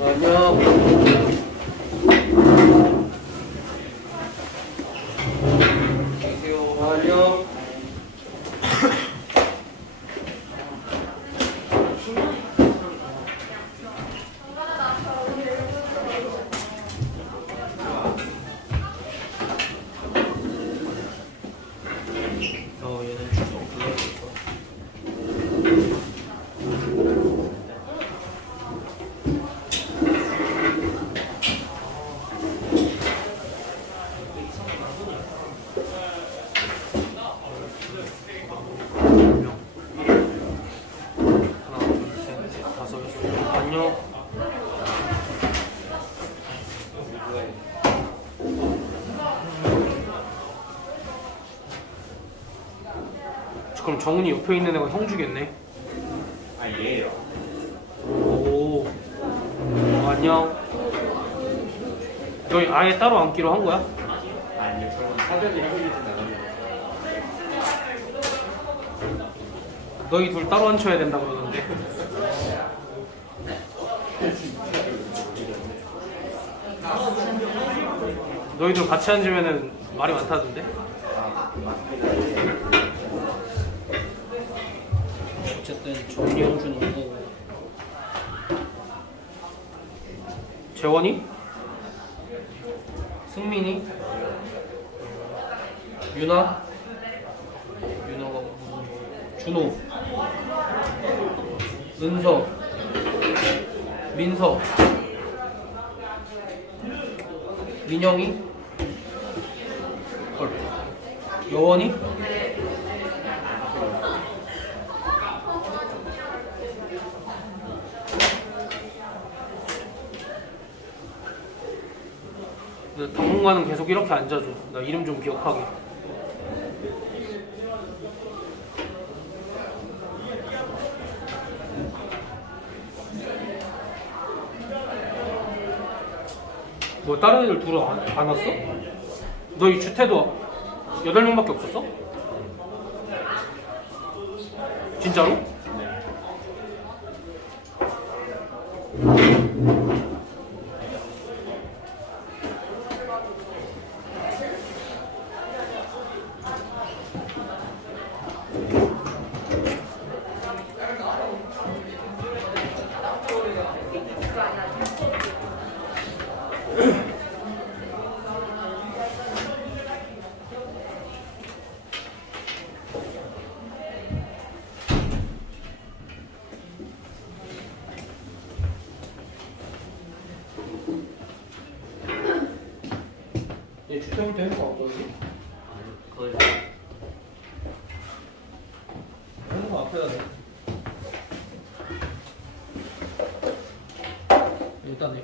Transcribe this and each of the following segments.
안녕. 안녕. 얘는 주소 불러야겠다. 안녕. 그럼 정훈이 옆에 있는 애가 형주겠네. 아 얘예요. 오. 안녕. 너희 아예 따로 앉기로 한 거야? 아니요, 저는 사전에 해보진 않았는데. 너희 둘 따로 앉혀야 된다 그러던데. 너희들 같이 앉으면은 말이 많다던데. 어쨌든 정훈이 형주는 이거고. 재원이? 승민이? 유나? 유나가 준호? 은서? 민서? 민영이? 헐. 여원이? 당분간은 계속 이렇게 앉아줘. 나 이름 좀 기억하게. 뭐 다른 애들 둘은 안 왔어? 너희 주태도 8명밖에 없었어? 진짜로? 얘 주태한테 해는 거 없거든? 거의 해는 거 앞에다 내. 일단 해.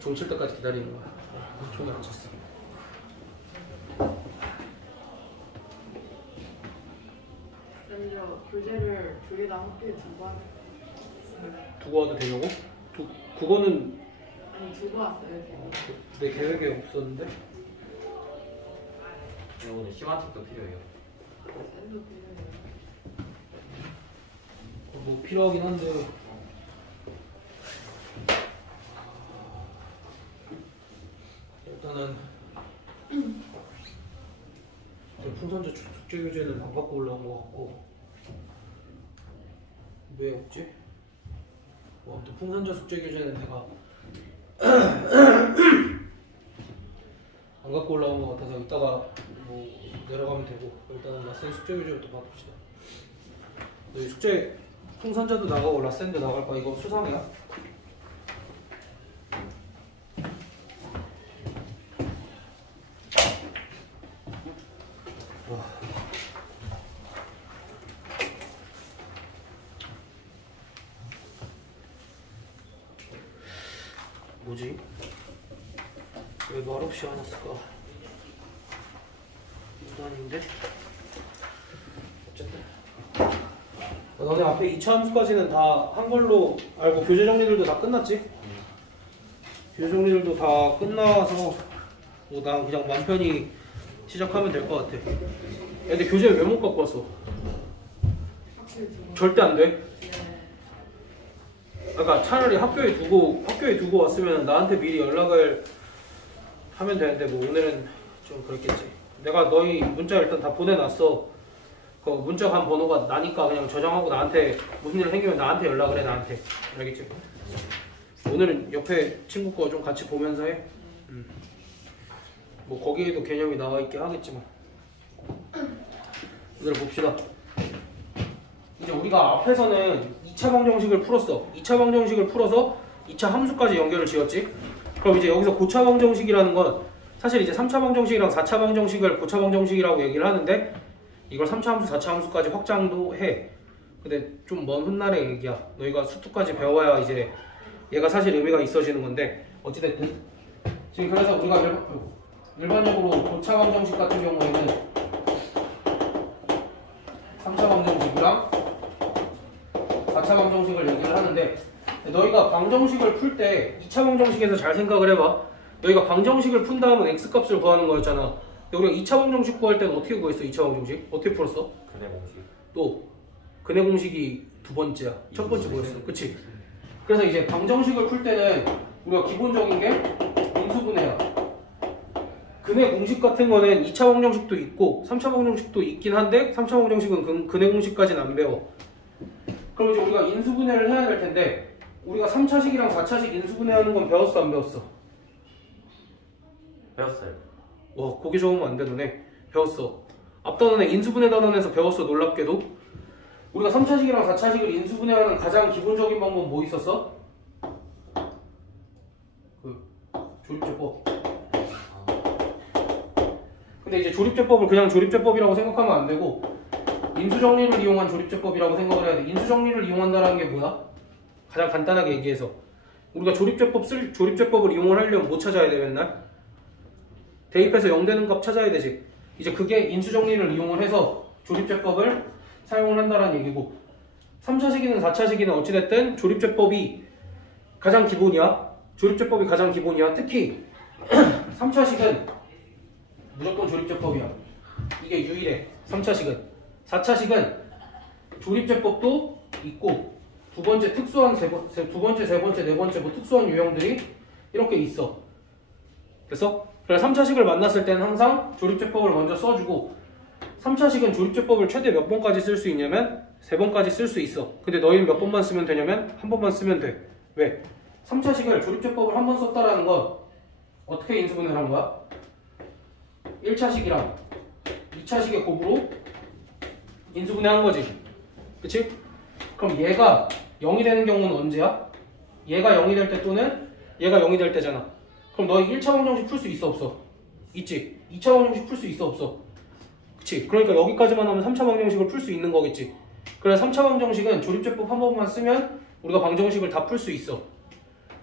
종 칠 때까지 기다리는 거야. 종이 안 쳤어. 먼저 교재를 2개 다 학교에 두고 왔어요. 두고 와도 되냐고? 그거는 아니 두고 왔어요 지금. 내 계획에 없었는데. 오늘 심화책도 필요해요. 쌤도 필요해요. 뭐 필요하긴 한데. 일단은 풍선제 축제 교재는 안 갖고 올라온 것 같고. 왜 없지? 뭐 아무튼 풍선제 숙제 교재는 내가 안 갖고 올라온 것 같아서 이따가 뭐 내려가면 되고, 일단은 나쌤 숙제 교재부터 받읍시다. 너희 숙제 풍선자도 나가고 라센도 나갈 거야. 이거 수상이야. 뭐지? 왜 말없이 안 왔을까? 이거 아닌데? 어쨌든 너네 앞에 2차 함수까지는 다 한 걸로 알고 교재 정리들도 다 끝났지? 교재 정리들도 다 끝나서 뭐 난 그냥 맘 편히 시작하면 될 것 같아. 야, 근데 교재 왜 못 갖고 왔어? 확실히 두고. 절대 안 돼. 네. 그러니까 차라리 학교에 두고 왔으면 나한테 미리 연락을 하면 되는데 뭐 오늘은 좀 그렇겠지. 내가 너희 문자 일단 다 보내놨어. 그 문자 간 번호가 나니까 그냥 저장하고 나한테 무슨 일 생기면 나한테 연락을 해. 나한테. 알겠지? 오늘은 옆에 친구 거 좀 같이 보면서 해. 뭐 거기에도 개념이 나와 있긴 하겠지만 오늘 봅시다. 이제 우리가 앞에서는 2차 방정식을 풀었어. 2차 방정식을 풀어서 2차 함수까지 연결을 지었지. 그럼 이제 여기서 고차 방정식이라는 건 사실 이제 3차 방정식이랑 4차 방정식을 고차 방정식이라고 얘기를 하는데 이걸 3차 함수, 4차 함수까지 확장도 해. 근데 좀 먼 훗날의 얘기야. 너희가 수투까지 배워야 이제 얘가 사실 의미가 있어지는 건데 어찌됐든 지금 그래서 우리가 일반적으로 고차 방정식 같은 경우에는 3차 방정식이랑 4차 방정식을 얘기를 하는데 너희가 방정식을 풀 때 2차 방정식에서 잘 생각을 해봐. 너희가 방정식을 푼 다음은 x값을 구하는 거였잖아. 근데 우리가 2차 방정식 구할 때는 어떻게 구했어? 2차 방정식? 어떻게 풀었어? 근해 공식. 또 근해 공식이 두 번째야. 첫 번째 뭐였어? 그치? 그래서 이제 방정식을 풀 때는 우리가 기본적인 게 인수분해야. 근해 공식 같은 거는 2차 방정식도 있고 3차 방정식도 있긴 한데 3차 방정식은 근해 공식까지는 안 배워. 그럼 이제 우리가 인수분해를 해야 될 텐데 우리가 3차식이랑 4차식 인수분해하는 건 배웠어 안 배웠어? 배웠어요. 와 고개 적으면 안 돼 너네. 배웠어. 앞 단원에 인수분해 단원에서 배웠어. 놀랍게도 우리가 3차식이랑 4차식을 인수분해하는 가장 기본적인 방법은 뭐 있었어? 그 조립제법. 근데 이제 조립제법을 그냥 조립제법이라고 생각하면 안 되고 인수정리를 이용한 조립제법이라고 생각을 해야 돼. 인수정리를 이용한다는 게 뭐야? 가장 간단하게 얘기해서 우리가 조립제법을 이용을 하려면 뭐 찾아야 돼 맨날? 대입해서 0 되는 값 찾아야 되지. 이제 그게 인수정리를 이용을 해서 조립제법을 사용을 한다는 얘기고 3차식이든 4차식이든 어찌됐든 조립제법이 가장 기본이야. 조립제법이 가장 기본이야. 특히 3차식은 무조건 조립제법이야. 이게 유일해. 3차식은. 4차식은 조립제법도 있고 두 번째, 세 번째, 네 번째 뭐 특수한 유형들이 이렇게 있어. 그래서 3차식을 만났을 때는 항상 조립제법을 먼저 써주고 3차식은 조립제법을 최대 몇 번까지 쓸 수 있냐면 3번까지 쓸 수 있어. 근데 너희는 몇 번만 쓰면 되냐면 한 번만 쓰면 돼. 왜? 3차식을 조립제법을 한 번 썼다라는 건 어떻게 인수분해를 한 거야? 1차식이랑 2차식의 곱으로 인수분해한 거지. 그치? 그럼 얘가 0이 되는 경우는 언제야? 얘가 0이 될 때 또는 얘가 0이 될 때잖아. 그럼 너희 1차 방정식 풀 수 있어 없어? 있지? 2차 방정식 풀 수 있어 없어? 그치? 그러니까 여기까지만 하면 3차 방정식을 풀 수 있는 거겠지. 그래서 3차 방정식은 조립제법 한 번만 쓰면 우리가 방정식을 다 풀 수 있어.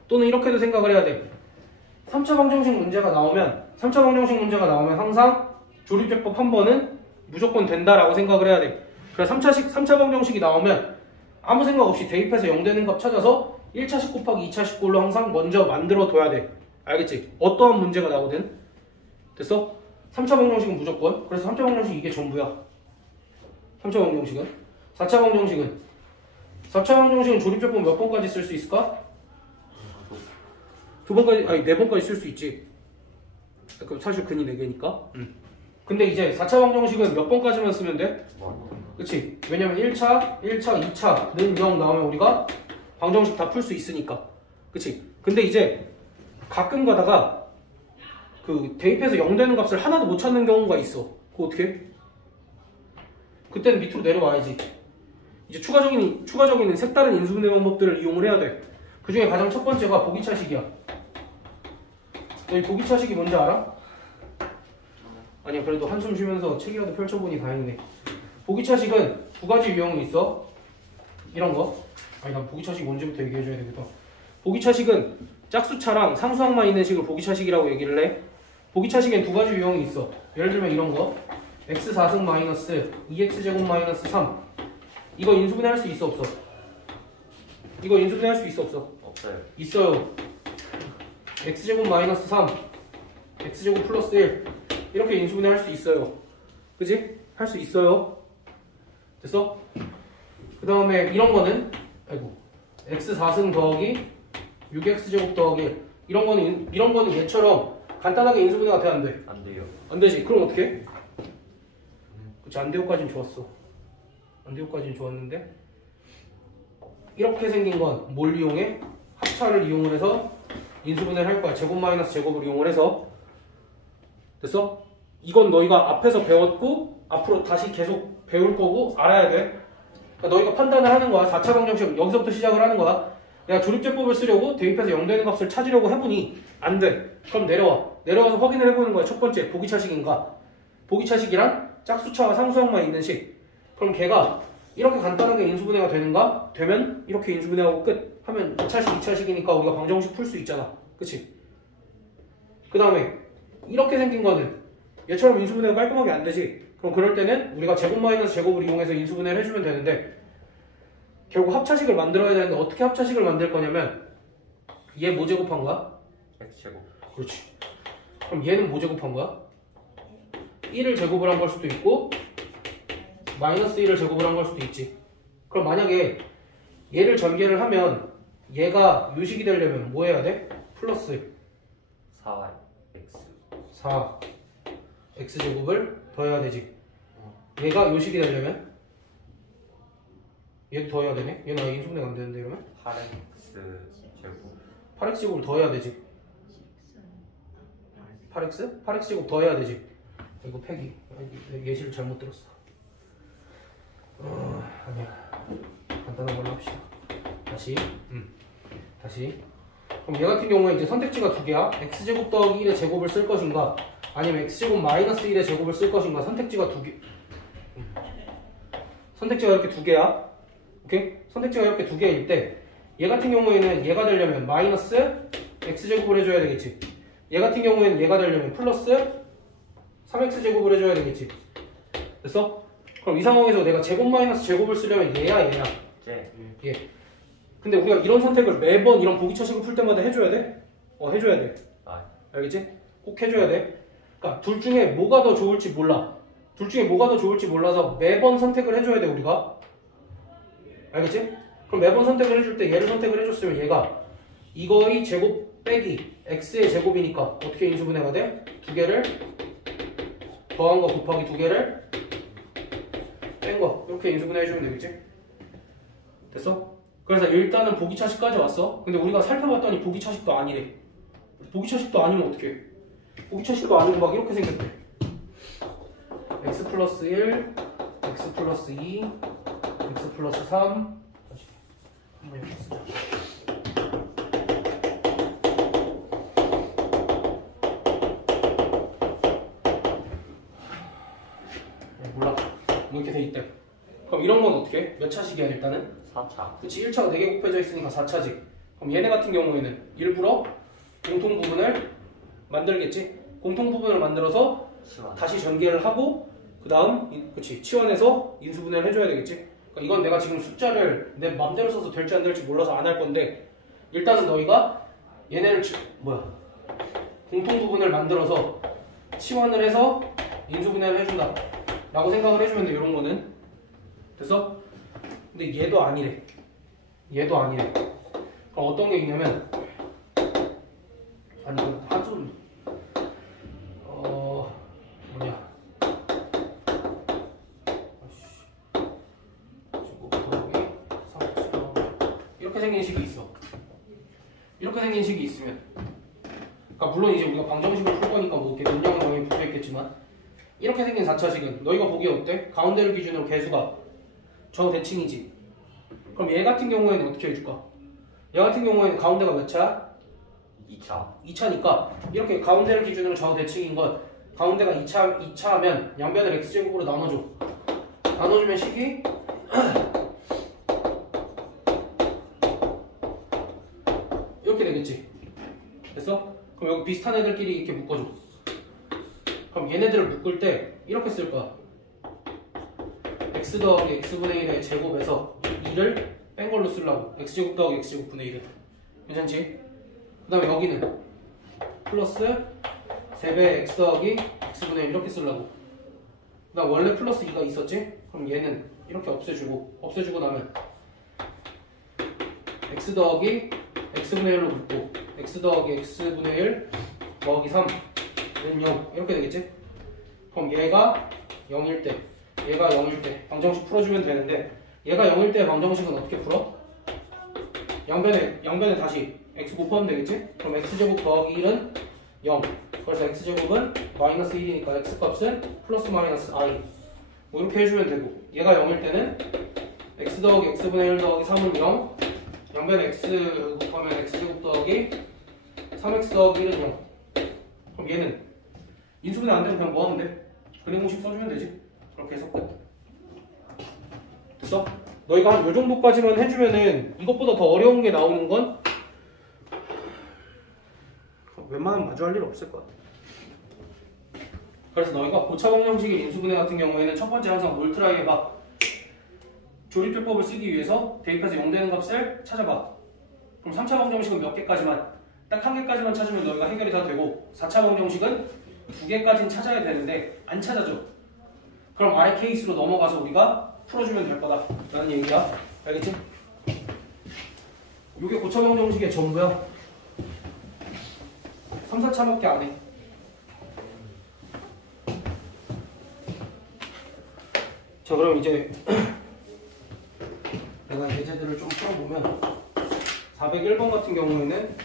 또는 이렇게도 생각을 해야 돼. 3차 방정식 문제가 나오면 항상 조립제법 한 번은 무조건 된다라고 생각을 해야 돼. 그래서 3차 방정식이 나오면 아무 생각 없이 대입해서 0 되는 값 찾아서 1차식 곱하기 2차식 꼴로 항상 먼저 만들어 둬야 돼. 알겠지? 어떠한 문제가 나오든. 됐어? 3차 방정식은 무조건. 그래서 3차 방정식 이게 전부야. 3차 방정식은. 4차 방정식은 조립제법 몇 번까지 쓸 수 있을까? 2번까지, 아니 4번까지 쓸 수 있지. 그럼 사실 근이 4개니까. 근데 이제 4차 방정식은 몇 번까지만 쓰면 돼? 그치? 왜냐면 1차, 2차는 0 나오면 우리가 방정식 다 풀 수 있으니까. 그치? 근데 이제 가끔 가다가 그 대입해서 0 되는 값을 하나도 못 찾는 경우가 있어. 그거 어떻게 해? 그때는 밑으로 내려와야지. 이제 추가적인 색다른 인수분해 방법들을 이용을 해야 돼. 그 중에 가장 첫 번째가 보기차식이야. 너희 보기차식이 뭔지 알아? 아니야, 그래도 한숨 쉬면서 책이라도 펼쳐보니 다행이네. 보기차식은 두 가지 유형이 있어. 이런 거. 아니, 난 보기차식이 뭔지부터 얘기해줘야 되겠다. 보기차식은 짝수차랑 상수항만 있는 식을 보기차식이라고 얘기를 해. 보기차식엔 두 가지 유형이 있어. 예를 들면 이런 거. x4승 마이너스 2x제곱 마이너스 3. 이거 인수분해 할 수 있어, 없어? 이거 인수분해 할 수 있어, 없어? 없어요. 있어요. x제곱 마이너스 3, x제곱 플러스 1 이렇게 인수분해 할 수 있어요. 그지? 할 수 있어요. 됐어? 그 다음에 이런 거는 x4승 더하기 6x제곱 더하기 1 이런 거는 얘처럼 간단하게 인수분해가 돼, 안 돼? 안 돼요. 안 되지. 그럼 어떻게 해? 그치, 안 돼요까지는 좋았어. 안 돼요까지는 좋았는데 이렇게 생긴 건 뭘 이용해? 합차를 이용을 해서 인수분해를 할 거야. 제곱 마이너스 제곱을 이용을 해서. 됐어? 이건 너희가 앞에서 배웠고 앞으로 다시 계속 배울 거고 알아야 돼. 그러니까 너희가 판단을 하는 거야. 4차 방정식 여기서부터 시작을 하는 거야. 내가 조립제법을 쓰려고 대입해서 0 되는 값을 찾으려고 해보니 안 돼. 그럼 내려와서 확인을 해보는 거야. 첫 번째, 보기차식인가? 보기차식이란 짝수차와 상수항만 있는 식. 그럼 걔가 이렇게 간단하게 인수분해가 되는가? 되면 이렇게 인수분해하고 끝 하면 2차식, 2차식이니까 우리가 방정식 풀 수 있잖아. 그치? 그 다음에 이렇게 생긴 거는 얘처럼 인수분해가 깔끔하게 안 되지. 그럼 그럴 때는 우리가 제곱 마이너스 제곱을 이용해서 인수분해를 해주면 되는데 결국 합차식을 만들어야 되는데 어떻게 합차식을 만들 거냐면 얘 뭐 제곱한 거야? x제곱. 그렇지. 그럼 얘는 뭐 제곱한 거야? 1을 제곱을 한 걸 수도 있고 마이너스 1을 제곱을 한 걸 수도 있지. 그럼 만약에 얘를 전개를 하면 얘가 요식이 되려면 뭐 해야 돼? 플러스 4x. 4 x제곱을 더해야 되지. 얘가 요식이 되려면 얘도 더해야 되네? 얘는 인수분해가 안 되는데 이러면? 8x제곱. 8x제곱을 더해야 되지. 8x? 8x제곱 더해야 되지. 이거 폐기. 예시를 잘못 들었어. 아니야. 간단한 걸로 합시다. 다시. 그럼 얘 같은 경우에 이제 선택지가 두 개야. x제곱 더하기 1의 제곱을 쓸 것인가 아니면 x제곱 마이너스 1의 제곱을 쓸 것인가. 선택지가 두 개. 선택지가 이렇게 두 개야. 오케이? 선택지가 이렇게 두 개일 때 얘 같은 경우에는 얘가 되려면 마이너스 x제곱을 해줘야 되겠지. 얘 같은 경우에는 얘가 되려면 플러스 3x제곱을 해줘야 되겠지. 됐어? 그럼 이 상황에서 내가 제곱 마이너스 제곱을 쓰려면 얘야? 얘. 근데 우리가 이런 선택을 매번 이런 보기차식을 풀 때마다 해줘야 돼? 해줘야 돼. 알겠지? 꼭 해줘야 돼. 그러니까 둘 중에 뭐가 더 좋을지 몰라. 둘 중에 뭐가 더 좋을지 몰라서 매번 선택을 해줘야 돼, 우리가. 알겠지? 그럼 매번 선택을 해줄 때 얘를 선택을 해줬으면 얘가 이거의 제곱 빼기 x의 제곱이니까 어떻게 인수분해가 돼? 두 개를 더한 거 곱하기 두 개를 뺀 거 이렇게 인수분해 해주면 되겠지? 됐어? 그래서 일단은 보기차식까지 왔어. 근데 우리가 살펴봤더니 보기차식도 아니래. 보기차식도 아니면 어떻게 해? 보기차식도 아니면 막 이렇게 생겼대. x 플러스 1, x 플러스 2, x 플러스 3. 다시 한번 이렇게 쓰자. 몰라. 뭐 이렇게 돼 있대. 그럼 이런 건 어떻게 해? 몇 차식이야 일단은? 4차. 그치, 1차가 4개 곱해져 있으니까 4차식. 그럼 얘네 같은 경우에는 일부러 공통 부분을 만들겠지? 공통 부분을 만들어서 치환. 다시 전개를 하고 그 다음 그치 치환해서 인수분해를 해줘야 되겠지? 그러니까 이건 내가 지금 숫자를 내 맘대로 써서 될지 안 될지 몰라서 안 할 건데 일단은 너희가 얘네를 공통 부분을 만들어서 치환을 해서 인수분해를 해준다 라고 생각을 해주면 돼. 이런 거는 됐어? 근데 얘도 아니래. 그럼 어떤 게 있냐면 아니 이거 한손 뭐냐 이렇게 생긴 식이 있어. 이렇게 생긴 식이 있으면 그러니까 물론 이제 우리가 방정식을 풀 거니까 뭐 이렇게 논량은 당연히 붙어 있겠지만 이렇게 생긴 4차식은 너희가 보기에 어때? 가운데를 기준으로 개수가 저 대칭이지. 그럼 얘 같은 경우에는 어떻게 해줄까? 얘 같은 경우에는 가운데가 몇 차? 2차. 2차니까 이렇게 가운데를 기준으로 좌우 대칭인 건 가운데가 2차하면 양변을 x제곱으로 나눠줘. 나눠주면 식이 이렇게 되겠지. 됐어? 그럼 여기 비슷한 애들끼리 이렇게 묶어줘. 그럼 얘네들을 묶을 때 이렇게 쓸 거야. x 더하기 x분의 1의 제곱에서 2를 뺀 걸로 쓰려고. x제곱 더하기 x제곱분의 1을. 괜찮지? 그 다음에 여기는 플러스 3배 x 더하기 x분의 1 이렇게 쓰려고. 그 다음 원래 플러스 2가 있었지? 그럼 얘는 이렇게 없애주고 나면 x 더하기 x분의 1로 묶고 x 더하기 x분의 1 더하기 3는 0 이렇게 되겠지? 그럼 얘가 0일 때 얘가 0일 때 방정식 풀어주면 되는데 얘가 0일 때 방정식은 어떻게 풀어? 양변에 다시 x 곱하면 되겠지? 그럼 x제곱 더하기 1은 0 그래서 x제곱은 마이너스 1이니까 x값은 플러스 마이너스 i 뭐 이렇게 해주면 되고 얘가 0일 때는 x 더하기 x분의 1 더하기 3은 0 양변에 x 곱하면 x제곱 더하기 3x 더하기 1은 0 그럼 얘는 인수분해 안 되면 그냥 뭐 하면 돼? 그림 공식 써주면 되지 그렇게 해서 끝 됐어? 너희가 한 요 정도까지만 해주면은 이것보다 더 어려운 게 나오는 건 웬만하면 마주할 일 없을 거야. 그래서 너희가 고차 방정식의 인수분해 같은 경우에는 첫 번째 항상 뭘 트라이 해봐. 조립제법을 쓰기 위해서 대입해서 0 되는 값을 찾아봐. 그럼 3차 방정식은 몇 개까지만? 딱 한 개까지만 찾으면 너희가 해결이 다 되고 4차 방정식은 2개까지는 찾아야 되는데 안 찾아줘. 그럼 아래 케이스로 넘어가서 우리가 풀어주면 될 거다 라는 얘기야. 알겠지? 이게 고차 방정식의 전부야. 3, 4차밖에 안 해. 자 그럼 이제 내가 예제들을 좀 풀어보면 401번 같은 경우에는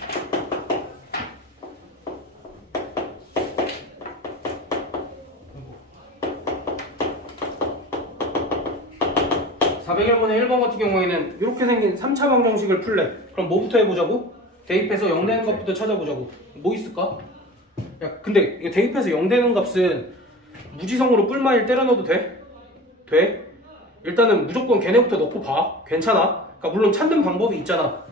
401번의 1번 같은 경우에는 이렇게 생긴 3차 방정식을 풀래. 그럼 뭐부터 해보자고? 대입해서 0 되는 값부터 찾아보자고. 뭐 있을까? 야 근데 이거 대입해서 0 되는 값은 무지성으로 뿔마일 때려 넣어도 돼? 돼? 일단은 무조건 걔네부터 넣고 봐. 괜찮아. 그러니까 물론 찾는 방법이 있잖아.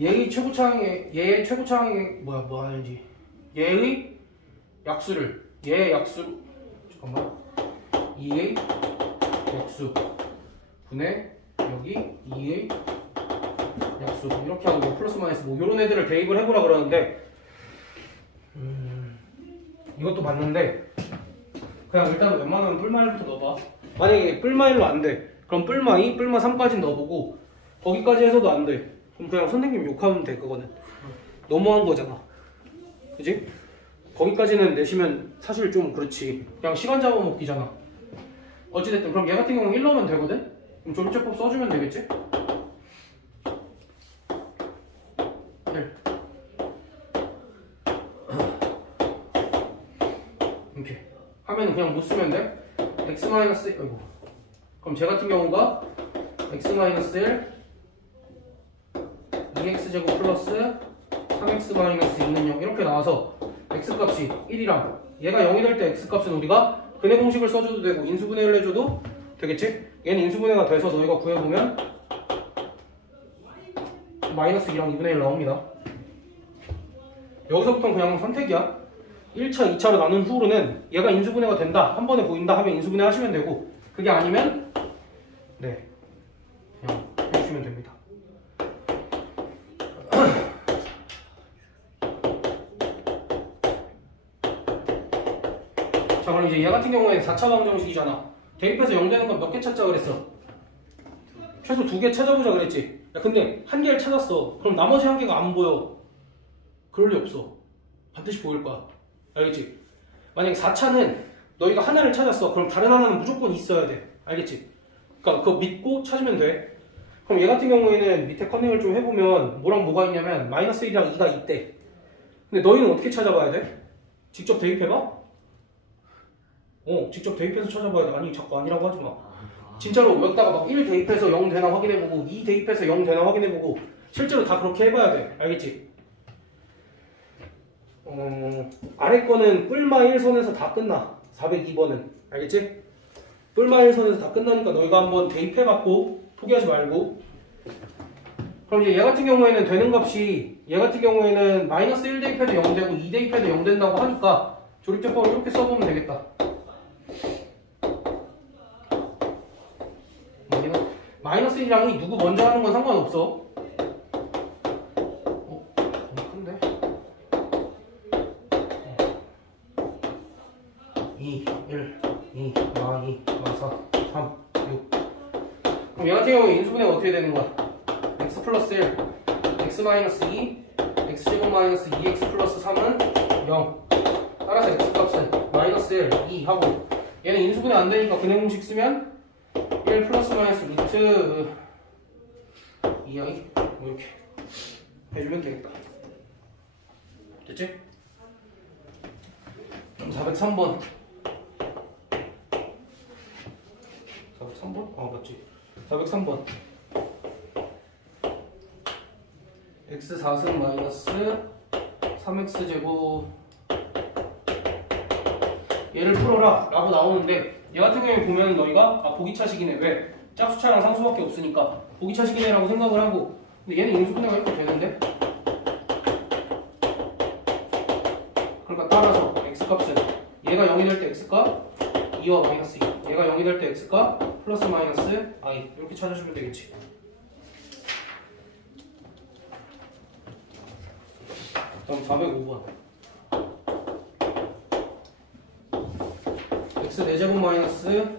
얘의 최고차항의 뭐 하는지 얘의 약수를 얘의 약수 잠깐만 2의 약수 분의 여기 2의 약수 이렇게 하고 뭐 플러스 마이너스 뭐 이런 애들을 대입을 해보라 그러는데 이것도 봤는데 그냥 일단 웬만하면 뿔마일부터 넣어봐. 만약에 뿔마일로 안 돼. 그럼 뿔마 2, 뿔마 3까지 넣어보고 거기까지 해서도 안 돼. 그럼 그냥 선생님 욕하면 돼. 그거는 너무한 거잖아. 그지? 거기까지는 내시면 사실 좀 그렇지. 그냥 시간 잡아먹기잖아. 어찌됐든 그럼 얘 같은 경우는 1 넣으면 되거든? 그럼 조립제법 써주면 되겠지? 1 이렇게 하면 그냥 못 쓰면 돼? x 마이너스 아이고 그럼 쟤 같은 경우가 x 마이너스 1 2x제곱 플러스 3x 마이너스 2는 0 이렇게 나와서 x값이 1이랑 얘가 0이 될 때 x값은 우리가 근해 공식을 써줘도 되고 인수분해를 해줘도 되겠지? 얘는 인수분해가 돼서 너희가 구해보면 마이너스 2랑 2분의 1 나옵니다. 여기서부터는 그냥 선택이야. 1차, 2차로 나눈 후로는 얘가 인수분해가 된다, 한 번에 보인다 하면 인수분해 하시면 되고 그게 아니면 네 그냥 해주시면 됩니다. 자 그럼 이제 얘 같은 경우에 4차 방정식이잖아. 대입해서 0 되는 건 몇 개 찾자 그랬어? 최소 2개 찾아보자 그랬지? 야 근데 한 개를 찾았어. 그럼 나머지 한 개가 안 보여. 그럴 리 없어. 반드시 보일 거야. 알겠지? 만약에 4차는 너희가 하나를 찾았어. 그럼 다른 하나는 무조건 있어야 돼. 알겠지? 그러니까 그거 믿고 찾으면 돼. 그럼 얘 같은 경우에는 밑에 커닝을 좀 해보면 뭐랑 뭐가 있냐면 마이너스 1이랑 2가 있대. 근데 너희는 어떻게 찾아봐야 돼? 직접 대입해봐? 직접 대입해서 찾아봐야 돼. 아니 자꾸 아니라고 하지 마. 진짜로 여기다가 막 1 대입해서 0 되나 확인해보고 2 대입해서 0 되나 확인해보고 실제로 다 그렇게 해봐야 돼. 알겠지? 아래 거는 뿔마 1선에서 다 끝나. 402번은. 알겠지? 뿔마 1선에서 다 끝나니까 너희가 한번 대입해갖고 포기하지 말고. 그럼 이제 얘 같은 경우에는 되는 값이 얘 같은 경우에는 마이너스 1 대입해도 0 되고 2 대입해도 0 된다고 하니까 조립제법을 이렇게 써보면 되겠다. 마이너스 1이랑이 누구 먼저 하는 건 상관없어. 너무 큰데? 2, 1, 2, 4, 2, 4, 3, 6. 그럼 얘 같은 경우에 인수분해가 어떻게 되는 거야? x 플러스 1, x 마이너스 2, x제곱 마이너스 2x 플러스 3은 0. 따라서 x값은 마이너스 1, 2 하고 얘는 인수분해 안 되니까 근해 공식 쓰면 1 플러스 마이너스 루트 2i 뭐 이렇게 해주면 되겠다. 됐지? 그럼 403번 403번? 아 맞지 403번 x 4승 마이너스 3x제곱 얘를 풀어라 라고 나오는데 얘 같은 경우에 보면 너희가 보기차식이네. 왜? 짝수차랑 상수밖에 없으니까 보기차식이네 라고 생각을 하고 근데 얘는 인수분해가 이렇게 되는데 그러니까 따라서 x값은 얘가 0이 될 때 x값 2와 마이너스 2 얘가 0이 될 때 x값 플러스 마이너스 i 이렇게 찾아주면 되겠지. 다음 405번 x 4제곱 마이너스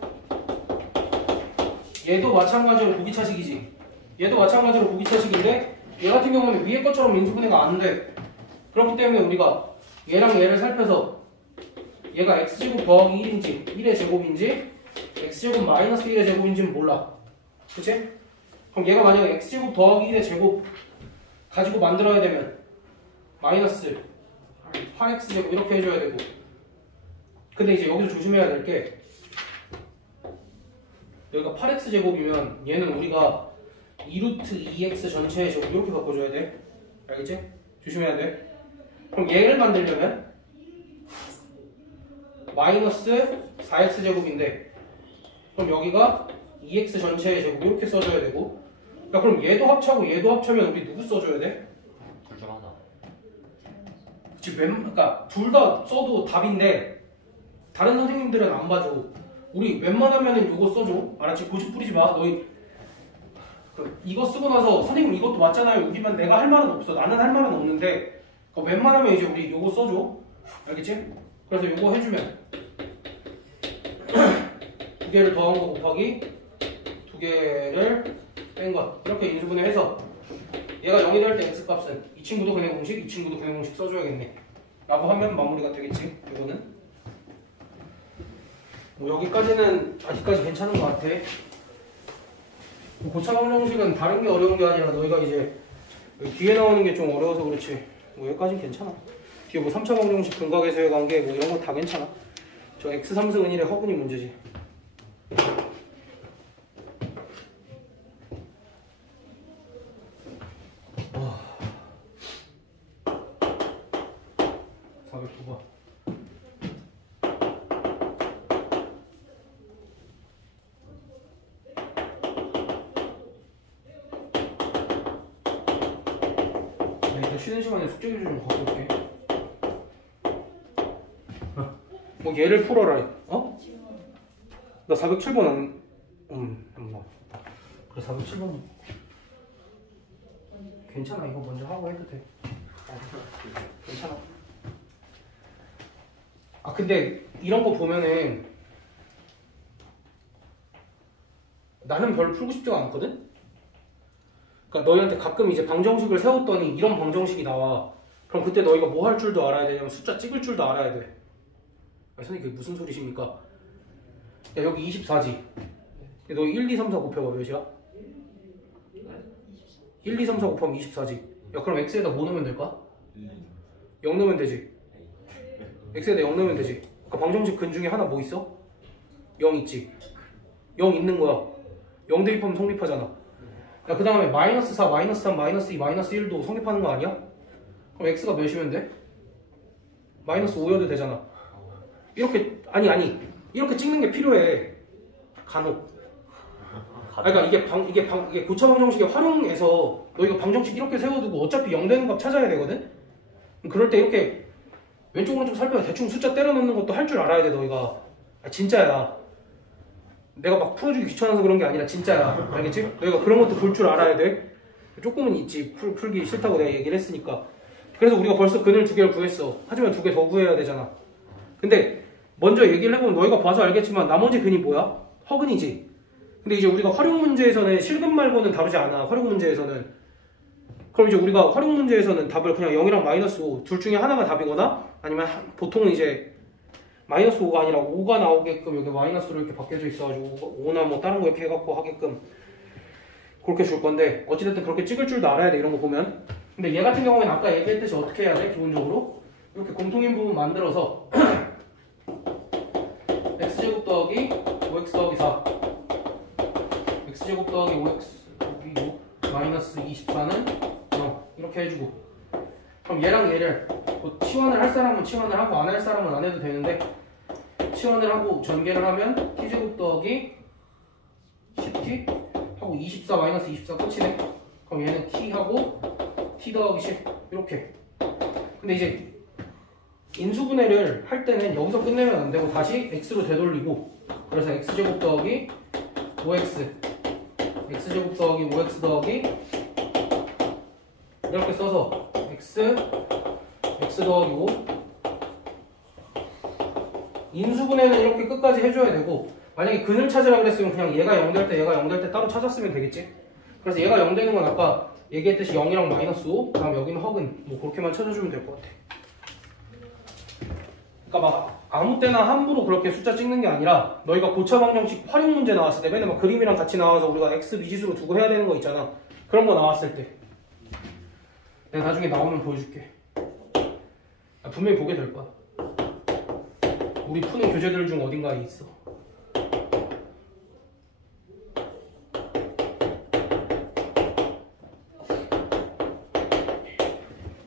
얘도 마찬가지로 보기차식이지. 얘도 마찬가지로 보기차식인데 얘 같은 경우는 위에 것처럼 인수분해가 안 돼. 그렇기 때문에 우리가 얘랑 얘를 살펴서 얘가 x제곱 더하기 1인지 1의 제곱인지 x제곱 마이너스 1의 제곱인지는 몰라. 그치? 그럼 얘가 만약에 x제곱 더하기 1의 제곱 가지고 만들어야 되면 마이너스 8x제곱 이렇게 해줘야 되고 근데 이제 여기서 조심해야 될 게 여기가 8x제곱이면 얘는 우리가 2루트 2x 전체의 제곱 이렇게 바꿔줘야 돼. 알겠지? 조심해야 돼. 그럼 얘를 만들려면 마이너스 4x제곱인데 그럼 여기가 2x 전체의 제곱 이렇게 써줘야 되고 야 그럼 얘도 합차고 얘도 합차면 우리 누구 써줘야 돼? 둘 중 하나. 그치 그러니까 둘 다 써도 답인데 다른 선생님들은 안 봐줘. 우리 웬만하면은 이거 써줘. 알았지? 고집 부리지 마. 너희 이거 쓰고 나서 선생님 이것도 맞잖아요. 여기만 내가 할 말은 없어. 나는 할 말은 없는데 웬만하면 이제 우리 이거 써줘. 알겠지? 그래서 이거 해주면 두 개를 더한 거 곱하기 두 개를 뺀 거 이렇게 인수분해 해서 얘가 0이 될 때 x값은 이 친구도 근해 공식 이 친구도 근해 공식 써줘야겠네 라고 하면 마무리가 되겠지. 이거는 뭐 여기까지는 아직까지 괜찮은 것 같아. 고차 방정식은 다른 게 어려운 게 아니라 너희가 이제 뒤에 나오는 게 좀 어려워서 그렇지 뭐 여기까지는 괜찮아. 뒤에 뭐 3차 방정식 근각에서의 관계 뭐 이런 거 다 괜찮아. 저 x3승 은일의 허분이 문제지. 와 409번 쉬는 시간에 숙제 좀 갖고 올게. 뭐 얘를 풀어라. 어? 나 407번 안. 뭐. 그래 407번. 괜찮아. 이거 먼저 하고 해도 돼. 괜찮아. 아 근데 이런 거 보면은 나는 별로 풀고 싶지가 않거든. 그러니까 너희한테 가끔 이제 방정식을 세웠더니 이런 방정식이 나와. 그럼 그때 너희가 뭐 할 줄도 알아야 되냐면 숫자 찍을 줄도 알아야 돼. 아니, 선생님 그게 무슨 소리십니까? 야 여기 24지. 너 1, 2, 3, 4 곱해봐 몇이야? 1, 2, 3, 4 곱하면 24지. 야 그럼 x에다 뭐 넣으면 될까? 0 넣으면 되지. x에다 0 넣으면 되지. 그러니까 방정식 근 중에 하나 뭐 있어? 0 있지. 0 있는 거야. 0 대입하면 성립하잖아. 야, 그 다음에 마이너스 4, 마이너스 3, 마이너스 2, 마이너스 1도 성립하는 거 아니야? 그럼 x가 몇이면 돼? 마이너스 5여도 되잖아. 이렇게 아니 이렇게 찍는 게 필요해. 간혹. 그러니까 이게 고차 방정식의 활용에서 너희가 방정식 이렇게 세워두고 어차피 0 되는 값 찾아야 되거든? 그럴 때 이렇게 왼쪽 오른쪽 살펴서 대충 숫자 때려 넣는 것도 할 줄 알아야 돼 너희가. 진짜야. 내가 막 풀어주기 귀찮아서 그런 게 아니라 진짜야. 알겠지? 너희가 그런 것도 볼 줄 알아야 돼. 조금은 있지. 풀기 싫다고 내가 얘기를 했으니까. 그래서 우리가 벌써 근을 2개를 구했어. 하지만 2개 더 구해야 되잖아. 근데 먼저 얘기를 해보면 너희가 봐서 알겠지만 나머지 근이 뭐야? 허근이지. 근데 이제 우리가 활용 문제에서는 실근 말고는 다루지 않아. 활용 문제에서는. 그럼 이제 우리가 활용 문제에서는 답을 그냥 0이랑 마이너스 5 둘 중에 하나가 답이거나 아니면 보통은 이제 마이너스 5가 아니라 5가 나오게끔 여기 마이너스로 이렇게 바뀌어져 있어가지고 5나 뭐 다른 거 이렇게 해갖고 하게끔 그렇게 줄 건데 어찌됐든 그렇게 찍을 줄도 알아야 돼 이런 거 보면. 근데 얘 같은 경우에는 아까 얘기했듯이 어떻게 해야 돼? 기본적으로 이렇게 공통인 부분 만들어서 x제곱 더하기 5x 더하기 4 x제곱 더하기 5x 더하기 6 마이너스 24는 0 이렇게 해주고 그럼 얘랑 얘를 뭐 치환을 할 사람은 치환을 하고 안 할 사람은 안 해도 되는데 치환을 하고 전개를 하면 t제곱 더하기 10t 하고 24 마이너스 24 끝이네. 그럼 얘는 t하고 t 더하기 10 이렇게. 근데 이제 인수분해를 할 때는 여기서 끝내면 안 되고 다시 x로 되돌리고 그래서 x제곱 더하기 5x x제곱 더하기 5x 더하기 이렇게 써서 x 더하기 5 인수분해는 이렇게 끝까지 해줘야 되고 만약에 근을 찾으라 그랬으면 그냥 얘가 0 될 때 얘가 0 될 때 따로 찾았으면 되겠지. 그래서 얘가 0 되는 건 아까 얘기했듯이 0이랑 마이너스 5 그 다음 여기는 허근 뭐 그렇게만 찾아주면 될 것 같아. 그러니까 막 아무 때나 함부로 그렇게 숫자 찍는 게 아니라 너희가 고차 방정식 활용 문제 나왔을 때 맨날 막 그림이랑 같이 나와서 우리가 x 미지수로 두고 해야 되는 거 있잖아. 그런 거 나왔을 때 내가 나중에 나오면 보여줄게. 분명히 보게 될 거야. 우리 푸는 교재들 중 어딘가에 있어.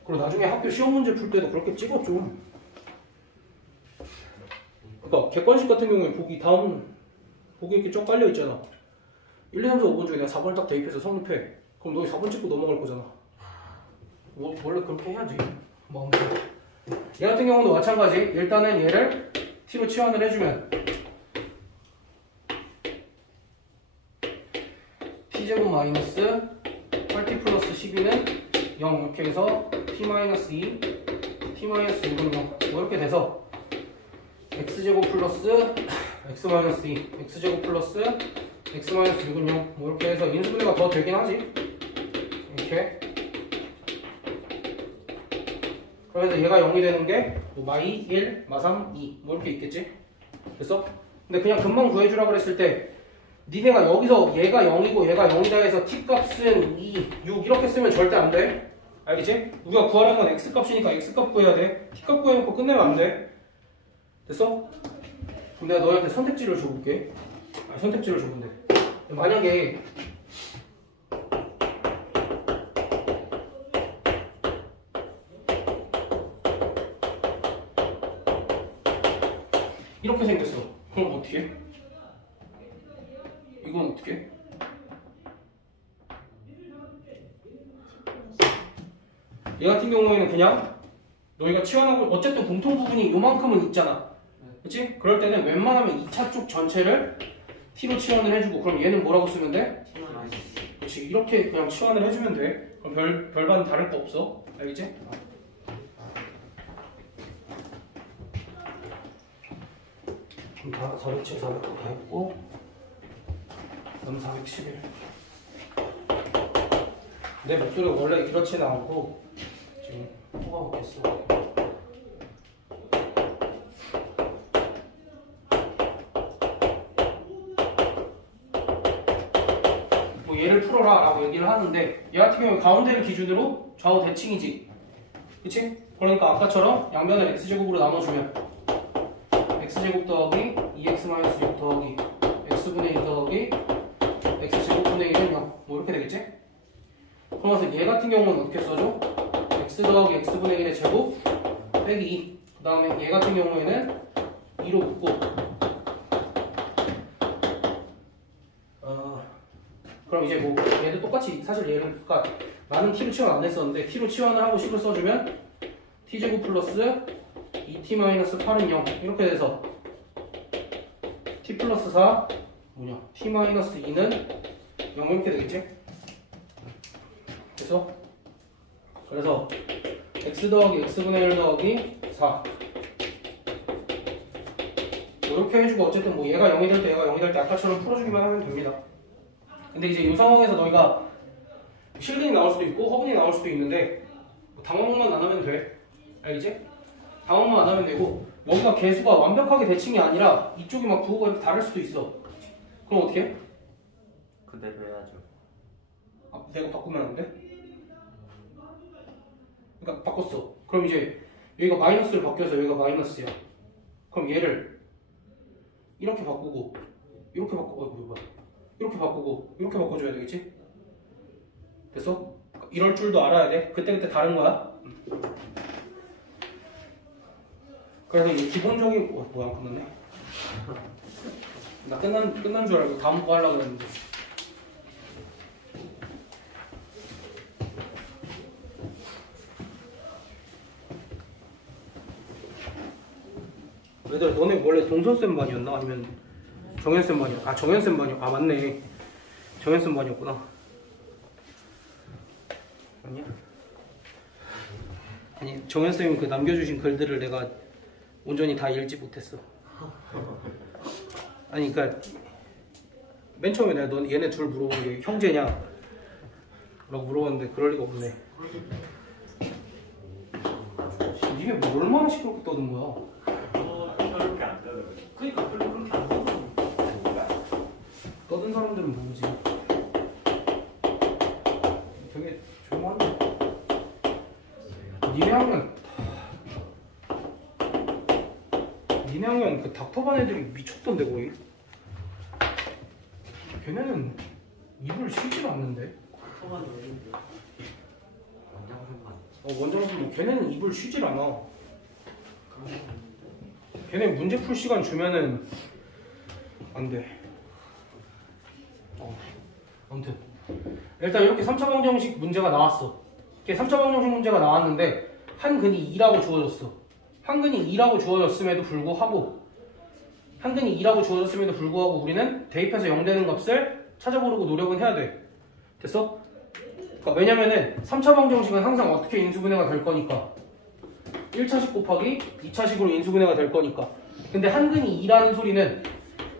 그리고 나중에 학교 시험 문제 풀 때도 그렇게 찍어 좀. 그러니까 객관식 같은 경우에 보기 이렇게 쫙 깔려 있잖아. 1, 2, 3, 4, 5번 중에 내가 4번을 딱 대입해서 성립해. 그럼 너희 4번 찍고 넘어갈 거잖아. 원래 그렇게 해야지. 마음대로. 얘 같은 경우도 마찬가지. 일단은 얘를 t로 치환을 해주면 t제곱 마이너스 8t 플러스 12는 0 이렇게 해서 t 마이너스 2 t 마이너스 6은 0 뭐 이렇게 돼서 x제곱 플러스 x 마이너스 2 x제곱 플러스 x 마이너스 6은 0 뭐 이렇게 해서 인수분해가 더 되긴 하지. 이렇게. 그래서 얘가 0이 되는 게 마이 1, 마3, 2 뭐 이렇게 있겠지? 됐어? 근데 그냥 금방 구해주라 그랬을 때 니네가 여기서 얘가 0이고 얘가 0이다 해서 t 값은 2, 6 이렇게 쓰면 절대 안 돼. 알겠지? 우리가 구하라는 건 x 값이니까 x 값 구해야 돼. t 값 구해놓고 끝내면 안 돼. 됐어? 그럼 내가 너희한테 선택지를 줘볼게. 선택지를 줘보면 돼. 만약에 이렇게 생겼어. 그럼 어떻게 해? 이건 어떻게 해? 얘 같은 경우에는 그냥 너희가 치환하고 어쨌든 공통 부분이 요만큼은 있잖아. 그치? 그럴 때는 웬만하면 2차 쪽 전체를 t로 치환을 해주고 그럼 얘는 뭐라고 쓰면 돼? 그치? 이렇게 그냥 치환을 해주면 돼. 그럼 별반 다를 거 없어. 알겠지? 그럼 다 407, 400 다 했고 그다음 411. 내 목소리가 원래 이렇지는 않고 지금 코가 먹겠어. 뭐 얘를 풀어라 라고 얘기를 하는데 얘 같은 경우는 가운데를 기준으로 좌우 대칭이지. 그치? 그러니까 아까처럼 양면을 x제곱으로 나눠주면 x제곱 더하기 2x-6 더하기 x분의 1 더하기 더하기 x제곱분의 1은 0. 뭐 이렇게 되겠지? 그러면서 얘 같은 경우는 어떻게 써줘? x 더하기 x분의 1의 제곱 빼기 2. 그 다음에 얘 같은 경우에는 2로 묶고 그럼 이제 뭐 얘도 똑같이 사실 얘를 그러니까 나는 t로 치환 안 했었는데 t로 치환을 하고 식을 써주면 t제곱 플러스 2t-8은 0 이렇게 돼서 t 플러스 4 뭐냐 t-2는 0 이렇게 되겠지? 그래서 x 더하기 x분의 1 더하기 4 뭐 이렇게 해주고 어쨌든 뭐 얘가 0이 될 때 얘가 0이 될 때 아까처럼 풀어주기만 하면 됩니다. 근데 이제 이 상황에서 너희가 실근이 나올 수도 있고 허근이 나올 수도 있는데 당황만 안 하면 돼. 알겠지? 당황만 안 하면 되고 여기가 개수가 완벽하게 대칭이 아니라 이쪽이 막 부호가 이렇게 다를 수도 있어. 그럼 어떻게 해? 그대로 해야죠. 아, 내가 바꾸면 안 돼? 그러니까 바꿨어. 그럼 이제 여기가 마이너스를 바뀌어서 여기가 마이너스야. 그럼 얘를 이렇게 바꾸고 이렇게 바꾸고 이렇게 바꾸고 이렇게 바꿔줘야 되겠지? 됐어? 이럴 줄도 알아야 돼. 그때그때 다른 거야. 그래서 이 기본적인 뭐야 안 끝났네. 나 끝난 줄 알고 다음 거 하려고 했는데. 얘들아 너네 원래 동선쌤 반이었나? 아니면 정현쌤 반이었나? 아 정현쌤 반이었. 아 맞네. 정현쌤 반이었구나. 아니야? 아니 정현쌤이 그 남겨주신 글들을 내가 온전히 다 읽지 못했어. 아니 그니까 맨 처음에 내가 너 얘네 둘 물어본 게 형제냐? 라고 물어봤는데 그럴 리가 없네. 이게 뭐 얼마나 시끄럽게 떠든 거야? 그렇게 안 떠요. 그러니까 별로 그렇게 안 떠요. 떠든 사람들은 모르지. 되게 조용한데. 니네 학년 그 닥터반 애들이 미쳤던데 거의. 걔네는 입을 쉬질 않는데. 처음에 어딘데? 원장님 걔네는 입을 쉬질 않아. 걔네 문제 풀 시간 주면은 안 돼. 아무튼 일단 이렇게 3차 방정식 문제가 나왔어. 이렇게 3차 방정식 문제가 나왔는데 한 근이 2라고 주어졌어. 한 근이 2라고 주어졌음에도 불구하고 우리는 대입해서 0 되는 값을 찾아보려고 노력은 해야 돼. 됐어? 그러니까 왜냐면은 3차 방정식은 항상 어떻게 인수분해가 될 거니까 1차식 곱하기 2차식으로 인수분해가 될 거니까. 근데 한 근이 2라는 소리는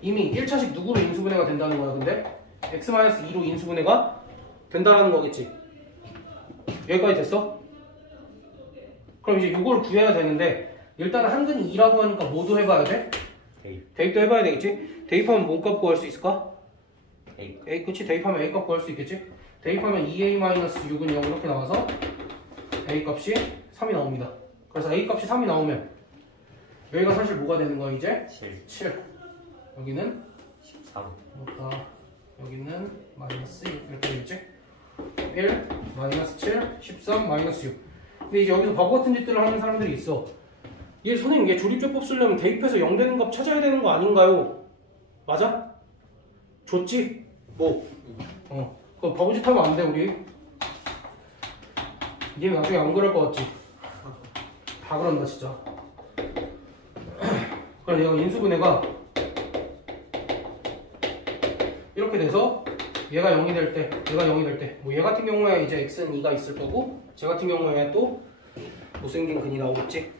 이미 1차식 누구로 인수분해가 된다는 거야. 근데 x-2로 인수분해가 된다라는 거겠지. 여기까지 됐어? 그럼 이제 이걸 구해야 되는데 일단 한 근이 2라고 하니까 뭐도 해봐야 돼? 대입도 해봐야 되겠지? 대입하면 뭔 값 구할 수 있을까? A 그치? 대입하면 A 값 구할 수 있겠지? 대입하면 2A-6은 0 이렇게 나와서 A 값이 3이 나옵니다. 그래서 A 값이 3이 나오면 여기가 사실 뭐가 되는 거야 이제? 7 여기는 13 여기는 마이너스 6 이렇게 되겠지? 1, 마이너스 7, 13, 마이너스 6. 근데 이제 여기서 바보 같은 짓들을 하는 사람들이 있어. 얘 선생님 얘 조립제법 쓰려면 대입해서 0 되는 값 찾아야 되는 거 아닌가요? 맞아? 좋지? 뭐? 그거 바보짓 하면 안 돼 우리. 얘 나중에 안 그럴 것 같지? 다 그런다 진짜. 그럼 얘가 인수분해가 이렇게 돼서 얘가 0이 될 때, 뭐 얘 같은 경우에 이제 x는 2가 있을 거고, 쟤 같은 경우에 또 못생긴 근이 나오겠지?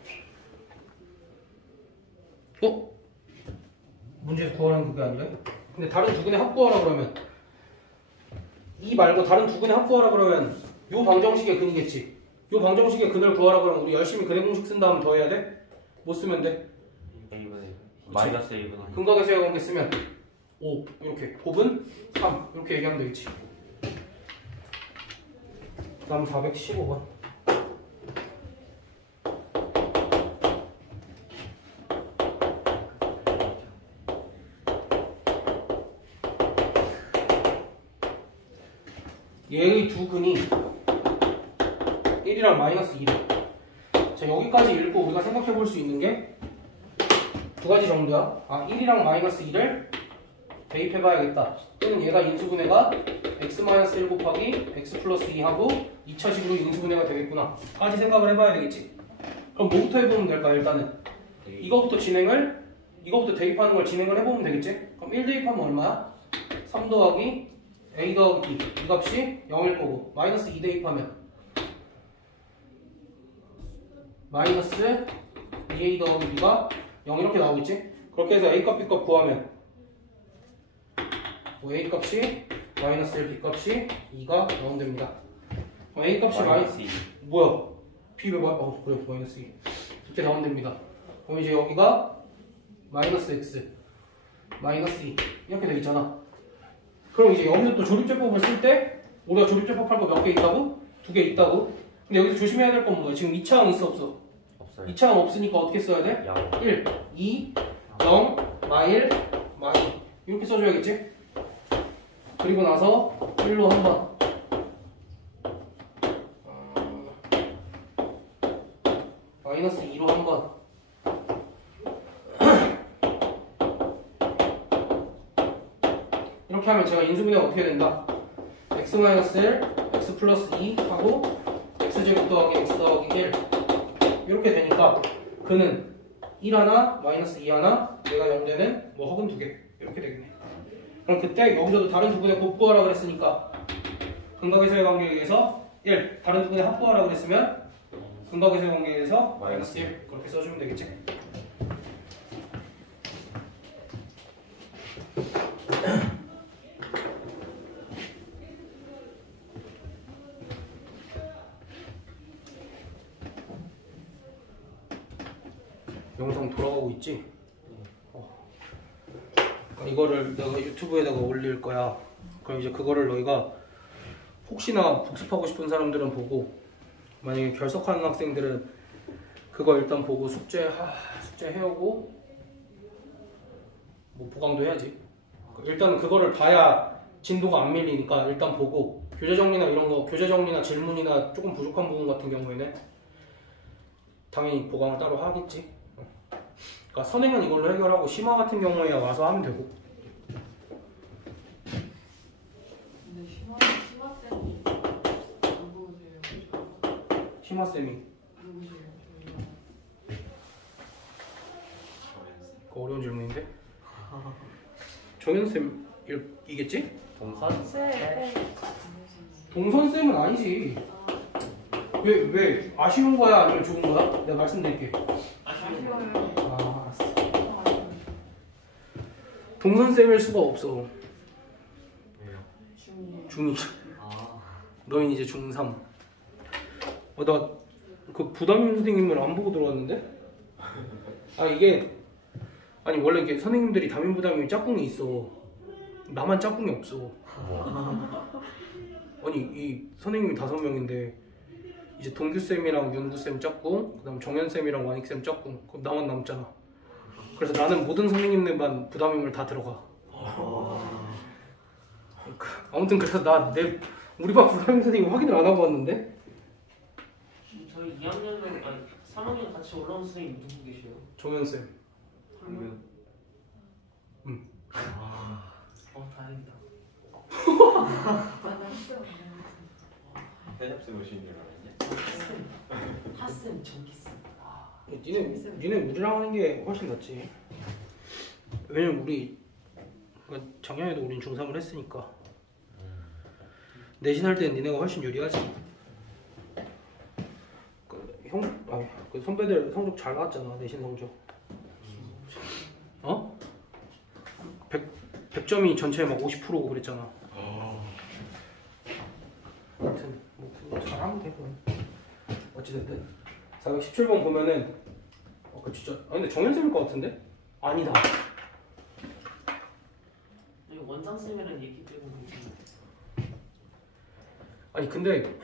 문제에서 구하라는 그게 아니라? 근데 다른 두 근의 합구하라 그러면 이 말고 다른 두 근의 합구하라 그러면 요 방정식의 근이겠지? 요 방정식의 근을 구하라 그러면 우리 열심히 근의 공식 쓴 다음 더 해야 돼? 못 쓰면 돼? 마이너스 1분의 근각에서의 관계 쓰면 5 이렇게 곱은 3 이렇게 얘기하면 되겠지. 그 다음 415번 얘의 두 근이 1이랑 마이너스 2래. 자, 여기까지 읽고 우리가 생각해 볼 수 있는 게 두 가지 정도야. 1이랑 마이너스 2를 대입해 봐야겠다. 또는 얘가 인수분해가 x-1 곱하기 x 플러스 2하고 2차식으로 인수분해가 되겠구나 까지 생각을 해봐야 되겠지. 그럼 뭐부터 해보면 될까? 일단은 이거부터 대입하는 걸 진행을 해보면 되겠지. 그럼 1 대입하면 얼마야? 3 더하기 a 더하기 b 이 값이 0일 거고, 마이너스 2 대입하면 마이너스 2a 더하기 b가 0 이렇게 나오겠지. 그렇게 해서 a 값 b 값 구하면 a 값이 마이너스 1, b 값이 2가 나온답니다. a 값이 마이너스 2. 뭐야? b 왜 그래 마이너스 2 이렇게 나온답니다. 그럼 이제 여기가 마이너스 x 마이너스 2 이렇게 돼 있잖아. 그럼 이제 여기서 또 조립제법을 쓸 때 우리가 조립제법 할 거 몇 개 있다고? 2개 있다고. 근데 여기서 조심해야 될 건 뭐야? 지금 2차항 있어 없어? 없어요. 2차항 없으니까 어떻게 써야 돼? 야. 1, 2, 0, 마일, 마일 이렇게 써줘야겠지? 그리고 나서 1로 한번 마이너스 2로 한번 이렇게 하면 제가 인수분해가 어떻게 된다? x-1, x 플러스 2 하고 x제곱 더하기 x 더하기 1 이렇게 되니까 그는 1 하나, 마이너스 2 하나, 얘가 0되는 뭐 혹은 2개 이렇게 되겠네. 그럼 그때 여기서도 다른 두 분의 곱구하라 그랬으니까 근각에서의 관계에 의해서 1, 다른 두 분의 합구하라 그랬으면 근각에서의 관계에 의해서 마이너스 1 그렇게 써주면 되겠지. 영상 돌아가고 있지? 이거를 내가 유튜브에다가 올릴 거야. 그럼 이제 그거를 너희가 혹시나 복습하고 싶은 사람들은 보고, 만약에 결석하는 학생들은 그거 일단 보고 숙제 해오고 뭐 보강도 해야지. 일단 그거를 봐야 진도가 안 밀리니까 일단 보고 교재 정리나 이런 거, 교재 정리나 질문이나 조금 부족한 부분 같은 경우에는 당연히 보강을 따로 하겠지. 그러니까 선행은 이걸로 해결하고 심화 같은 경우에 와서 하면 되고. 근데 심화쌤이 누구세요? 심화쌤이 누구세요? 그 어려운 질문인데? 정현쌤 이겠지? 동선쌤. 동선쌤은 아니지. 왜 아쉬운 거야 아니면 좋은 거야? 내가 말씀드릴게. 아쉬워요. 아 알았어. 동선쌤일 수가 없어. 왜요? 중2. 아. 너희는 이제 중3. 나 그 부담임 선생님을 안 보고 들어왔는데? 이게 아니 원래 이게 선생님들이 담임 부담임이 짝꿍이 있어. 나만 짝꿍이 없어. 아니 이 선생님이 5명인데 이제 동규쌤이랑 윤구쌤 짝꿍, 그다음 정현쌤이랑 완익쌤 짝꿍, 그럼 나만 남잖아. 그래서 나는 모든 선생님들만 부담임을 다 들어가. 아무튼 그래서 우리 반 부담임 선생님 확인을 안 하고 왔는데? 저희 2학년은 3학년 같이 올라온 선생님 누구 계세요? 정현쌤. 다행이다. 해잡쌤 오신 줄 알았네. 하쌤 전기쌤. 니네 우리랑 하는 게 훨씬 낫지. 왜냐면 우리 작년에도 우린 중3을 했으니까 내신할 때는 니네가 훨씬 유리하지. 그 선배들 성적 잘 나왔잖아. 내신 성적 100점이 전체에 막 50%고 그랬잖아. 아무튼 뭐 그거 잘하면 돼. 어찌됐든 417번 보면은 그 진짜 근데 정현쌤일 것 같은데? 아니다. 원장쌤이랑 얘기 때문에 아니 근데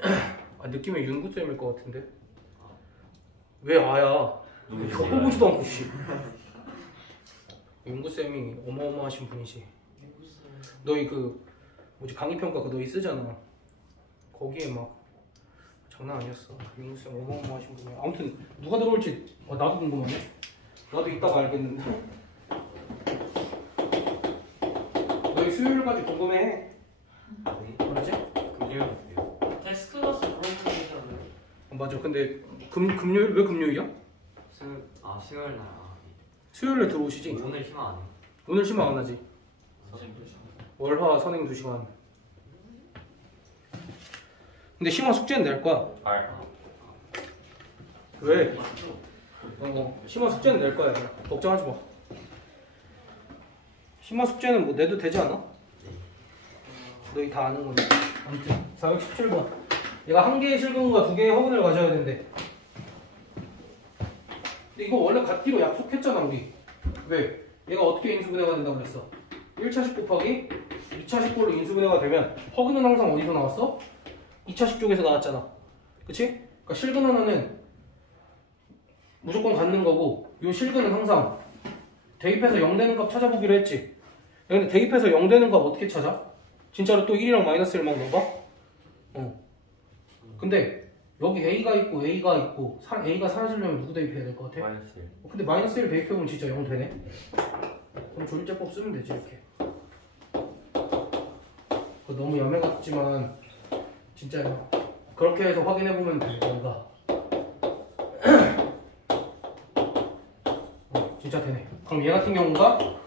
느낌에 윤구쌤일 것 같은데? 왜 아야? 겪어보지도 않고 씨. 윤구쌤이 어마어마하신 분이시. 너희 그 뭐지 강의평가 그 너희 쓰잖아. 거기에 막 장난 아니었어. 민구쌤 어마어마하신 분이야. 아무튼 누가 들어올지 나도 궁금하네. 나도 이따가 알겠는데. 너희 수요일까지 궁금해. 그러지? 금요일 어때요? 데스크 가서 그런 거 얘기하면 맞아. 근데 금요일 왜 금요일이야? 수요일 날. 아, 수요일에 들어오시지. 오늘 희망 안 해요. 오늘 심화 안 하지. 월화 선행 2시간. 근데 심화 숙제는 낼 거야. 왜? 심화 숙제는 낼 거야. 걱정하지 마. 심화 숙제는 뭐 내도 되지 않아? 너희 다 아는 거니까. 아무튼 417번. 얘가 한 개의 실근과 두 개의 허근을 가져야 된대. 근데 이거 원래 갖기로 약속했잖아 우리. 왜? 얘가 어떻게 인수분해가 된다고 그랬어? 1차식 곱하기 2차식 꼴로 인수분해가 되면 허근은 항상 어디서 나왔어? 2차식 쪽에서 나왔잖아. 그치? 그러니까 실근 하나는 무조건 갖는 거고 요 실근은 항상 대입해서 0 되는 값 찾아보기로 했지. 근데 대입해서 0 되는 값 어떻게 찾아? 진짜로 또 1이랑 마이너스를 막 넣어봐? 근데 여기 A가 있고 A가 사라지려면 누구 대입해야 될 것 같아? 마이너스 1. 근데 마이너스 1 대입해보면 진짜 0 되네? 그럼 조립제법 쓰면 되지 이렇게. 너무 야매 같지만 진짜 그렇게 해서 확인해보면 돼. 뭔가 진짜 되네. 그럼 얘 같은 경우가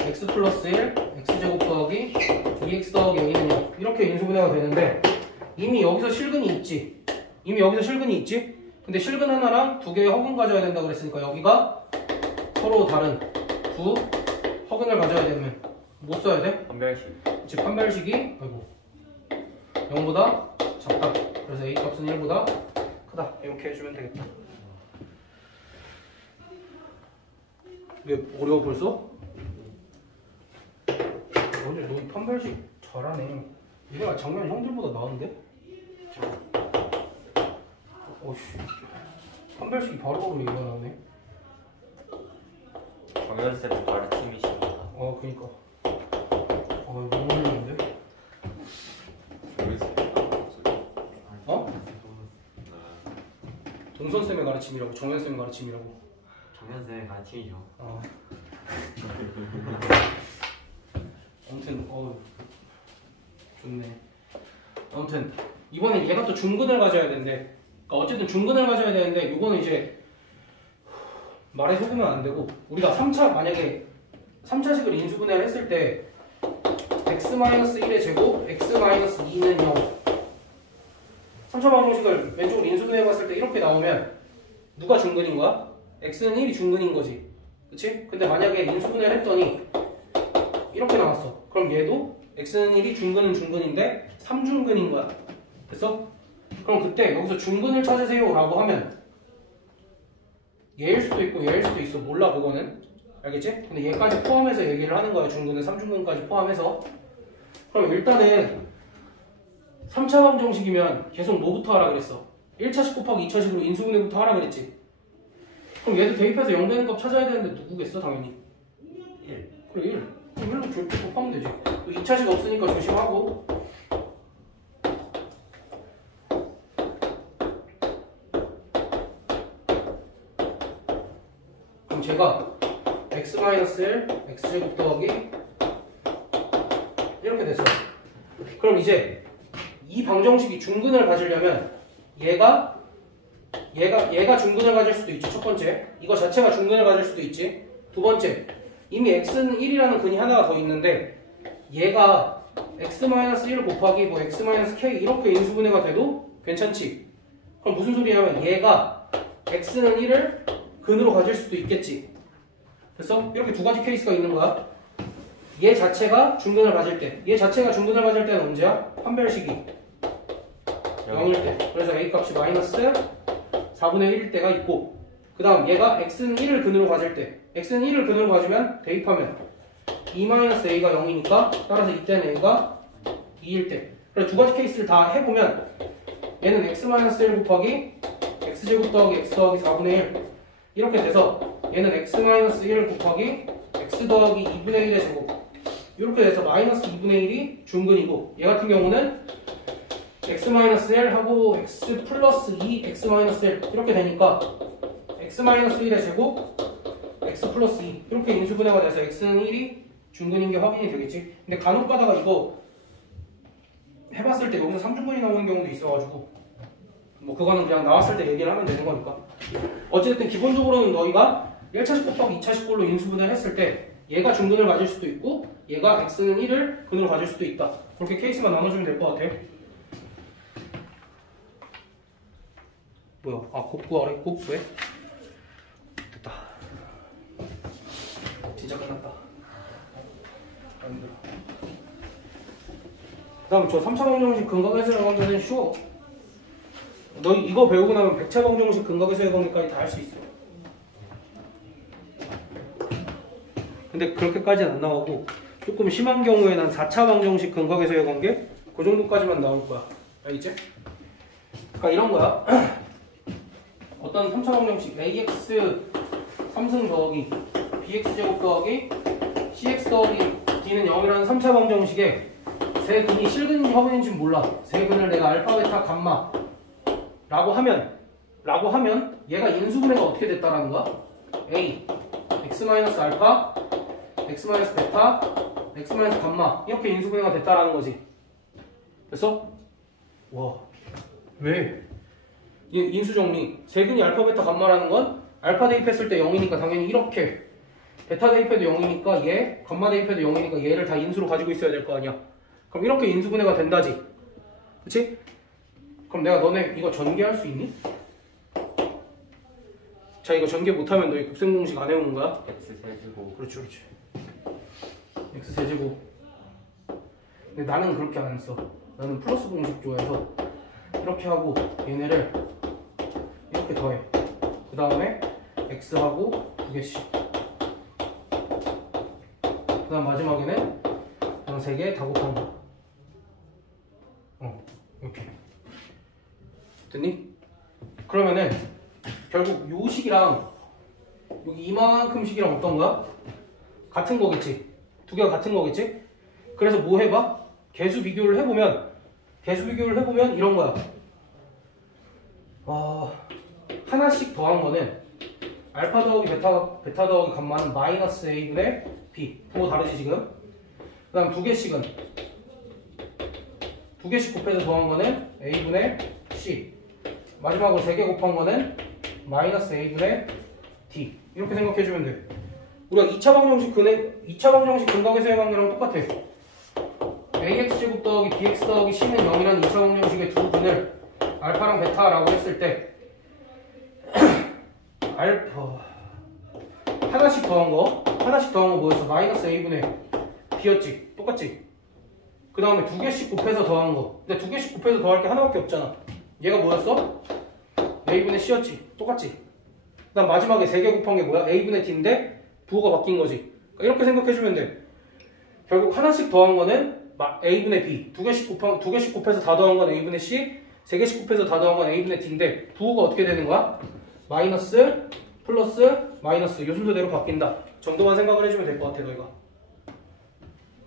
x 플러스 1 x제곱 더하기 2x 더하기 a는 0 이렇게 인수분해가 되는데 이미 여기서 실근이 있지. 근데 실근 하나랑 두 개의 허근 가져야 된다 그랬으니까 여기가 서로 다른 두 허근을 가져야 되면 뭐 써야 돼? 판별식. 즉 판별식이 0보다 작다. 그래서 a 값은 1보다 크다. 이렇게 해주면 되겠다. 왜 어려워 벌써? 오늘 너 판별식 잘하네. 얘가 작년 형들보다 나은데? 어휴, 판별식이 바로바로 얘기가 나오네. 정연쌤 가르침이십니다. 그니까. 너무 어려운데? 동선쌤의 가르침이라고, 정현쌤의 가르침이라고. 정연쌤 가르침이죠. 아무튼 좋네. 아무튼 이번엔 얘가 또 중근을 가져야 된대. 그러니까 어쨌든 중근을 가져야 되는데 이거는 이제 말에 속으면 안 되고 우리가 3차 만약에 3차식을 인수분해를 했을 때 x-1의 제곱 x-2는 0 3차 방정식을 왼쪽으로 인수분해 봤을 때 이렇게 나오면 누가 중근인 거야? x는 1이 중근인 거지. 그치? 근데 만약에 인수분해를 했더니 이렇게 나왔어. 그럼 얘도 x는 1이 중근은 중근인데 3중근인 거야. 됐어? 그럼 그때 여기서 중근을 찾으세요 라고 하면 얘일 수도 있고 얘일 수도 있어. 몰라 그거는. 알겠지? 근데 얘까지 포함해서 얘기를 하는 거야. 중근은 3중근까지 포함해서. 그럼 일단은 3차 방정식이면 계속 뭐부터 하라 그랬어? 1차식 곱하기 2차식으로 인수분해부터 하라 그랬지? 그럼 얘도 대입해서 0 되는 값 찾아야 되는데 누구겠어 당연히? 1. 그래 1. 그럼 1로 조립제법 하면 되지. 2차식 없으니까 조심하고. 그럼 제가 x-1 x제곱 더하기 이렇게 됐어. 그럼 이제 이 방정식이 중근을 가지려면 얘가 중근을 가질 수도 있지. 첫 번째 이거 자체가 중근을 가질 수도 있지. 두 번째 이미 x는 1이라는 근이 하나가 더 있는데 얘가 x-1 곱하기 뭐 x-k 이렇게 인수분해가 돼도 괜찮지. 그럼 무슨 소리냐면 얘가 x는 1을 근으로 가질 수도 있겠지. 됐어? 이렇게 두 가지 케이스가 있는 거야. 얘 자체가 중근을 가질 때, 얘 자체가 중근을 가질 때는 언제야? 판별식이 0일 때. 그래서 a 값이 마이너스 4분의 1일 때가 있고, 그 다음 얘가 x는 1을 근으로 가질 때, x는 1을 근으로 가지면 대입하면 2-a가 0이니까 따라서 이때는 a가 2일 때. 그래서 두 가지 케이스를 다 해보면 얘는 x-1 곱하기 x제곱 더하기 x 더하기 4분의 1 이렇게 돼서 얘는 x-1 곱하기 x 더하기 2분의 1의 제곱 이렇게 돼서 마이너스 2분의 1이 중근이고 얘 같은 경우는 x-1 하고 x 플러스 2 x-1 이렇게 되니까 x-1의 제곱 x 플러스 2 이렇게 인수분해가 돼서 x는 1이 중근인 게 확인이 되겠지. 근데 간혹 가다가 이거 해봤을 때 여기서 3중근이 나오는 경우도 있어가지고 뭐 그거는 그냥 나왔을 때 얘기를 하면 되는 거니까. 어쨌든 기본적으로는 너희가 1차식 곱하기 2차식 꼴로 인수분해를 했을 때 얘가 중근을 가질 수도 있고 얘가 x는 1을 근으로 가질 수도 있다. 그렇게 케이스만 나눠주면 될 것 같아. 뭐야? 아 곱구 아래 곱 왜? 됐다. 진짜 끝났다. 안 힘들어. 그 다음 저 3차 방정식 근각에서의 관계는 쉬워. 너희 이거 배우고 나면 100차 방정식 근각에서의 관계까지 다 할 수 있어. 근데 그렇게까지는 안 나오고 조금 심한 경우에는 한 4차 방정식 근각에서의 관계 그 정도까지만 나올 거야. 알겠지? 그러니까 이런 거야. 어떤 3차 방정식 ax 3승 더하기 bx 제곱 더하기 cx 더하기 d는 0이라는 3차 방정식에 세 근이 실근인지 허근인지 몰라. 세 근을 내가 알파, 베타, 감마 라고 하면 얘가 인수분해가 어떻게 됐다라는 거야? a x-알파 x-베타 x-감마 이렇게 인수분해가 됐다라는 거지. 됐어? 와 왜? 인수정리 세근이 알파, 베타, 감마라는 건 알파 대입했을 때 0이니까 당연히 이렇게 베타 대입해도 0이니까 얘 감마 대입해도 0이니까 얘를 다 인수로 가지고 있어야 될 거 아니야. 그럼 이렇게 인수분해가 된다지. 그치? 그럼 내가 너네 이거 전개할 수 있니? 자 이거 전개 못하면 너희 곱셈공식 안 해오는 거야? x 세제곱. 그렇지 그렇지. x 세제곱. 근데 나는 그렇게 안 써. 나는 플러스 공식 좋아해서 이렇게 하고 얘네를 이렇게 더해. 그 다음에 x하고 2개씩. 그 다음 마지막에는 그냥 3개 다 곱하는 거. 이렇게. 됐니? 그러면은 결국 요 식이랑 여기 이만큼 식이랑 어떤 거야? 같은 거겠지. 두 개가 같은 거겠지. 그래서 뭐 해봐? 개수 비교를 해보면 이런 거야. 하나씩 더한 거는 알파 더하기 베타 더하기 감마는 마이너스 a분의 b. 그거 다르지 지금? 그 다음 두 개씩 곱해서 더한 거는 a분의 c. 마지막으로 3개 곱한 거는 마이너스 a분의 d. 이렇게 생각해주면 돼. 우리가 2차 방정식 근각에서의 관계랑 똑같아. ax제곱 더하기 bx 더하기 c는 0이라는 2차 방정식의 두 근을 알파랑 베타라고 했을 때 알파 하나씩 더한 거 뭐였어? 마이너스 a분의 b였지? 똑같지? 그 다음에 2개씩 곱해서 더한 거. 근데 2개씩 곱해서 더할 게 하나밖에 없잖아. 얘가 뭐였어? a분의 c였지? 똑같지? 그 다음 마지막에 3개 곱한 게 뭐야? a분의 d인데 부호가 바뀐 거지. 그러니까 이렇게 생각해주면 돼. 결국 하나씩 더한 거는 a분의 b, 2개씩 곱해서 다 더한 건 a분의 c, 3개씩 곱해서 다 더한 건 a분의 d인데 부호가 어떻게 되는 거야? 마이너스, 플러스, 마이너스 요 순서대로 바뀐다 정도만 생각을 해주면 될 것 같아 너희가.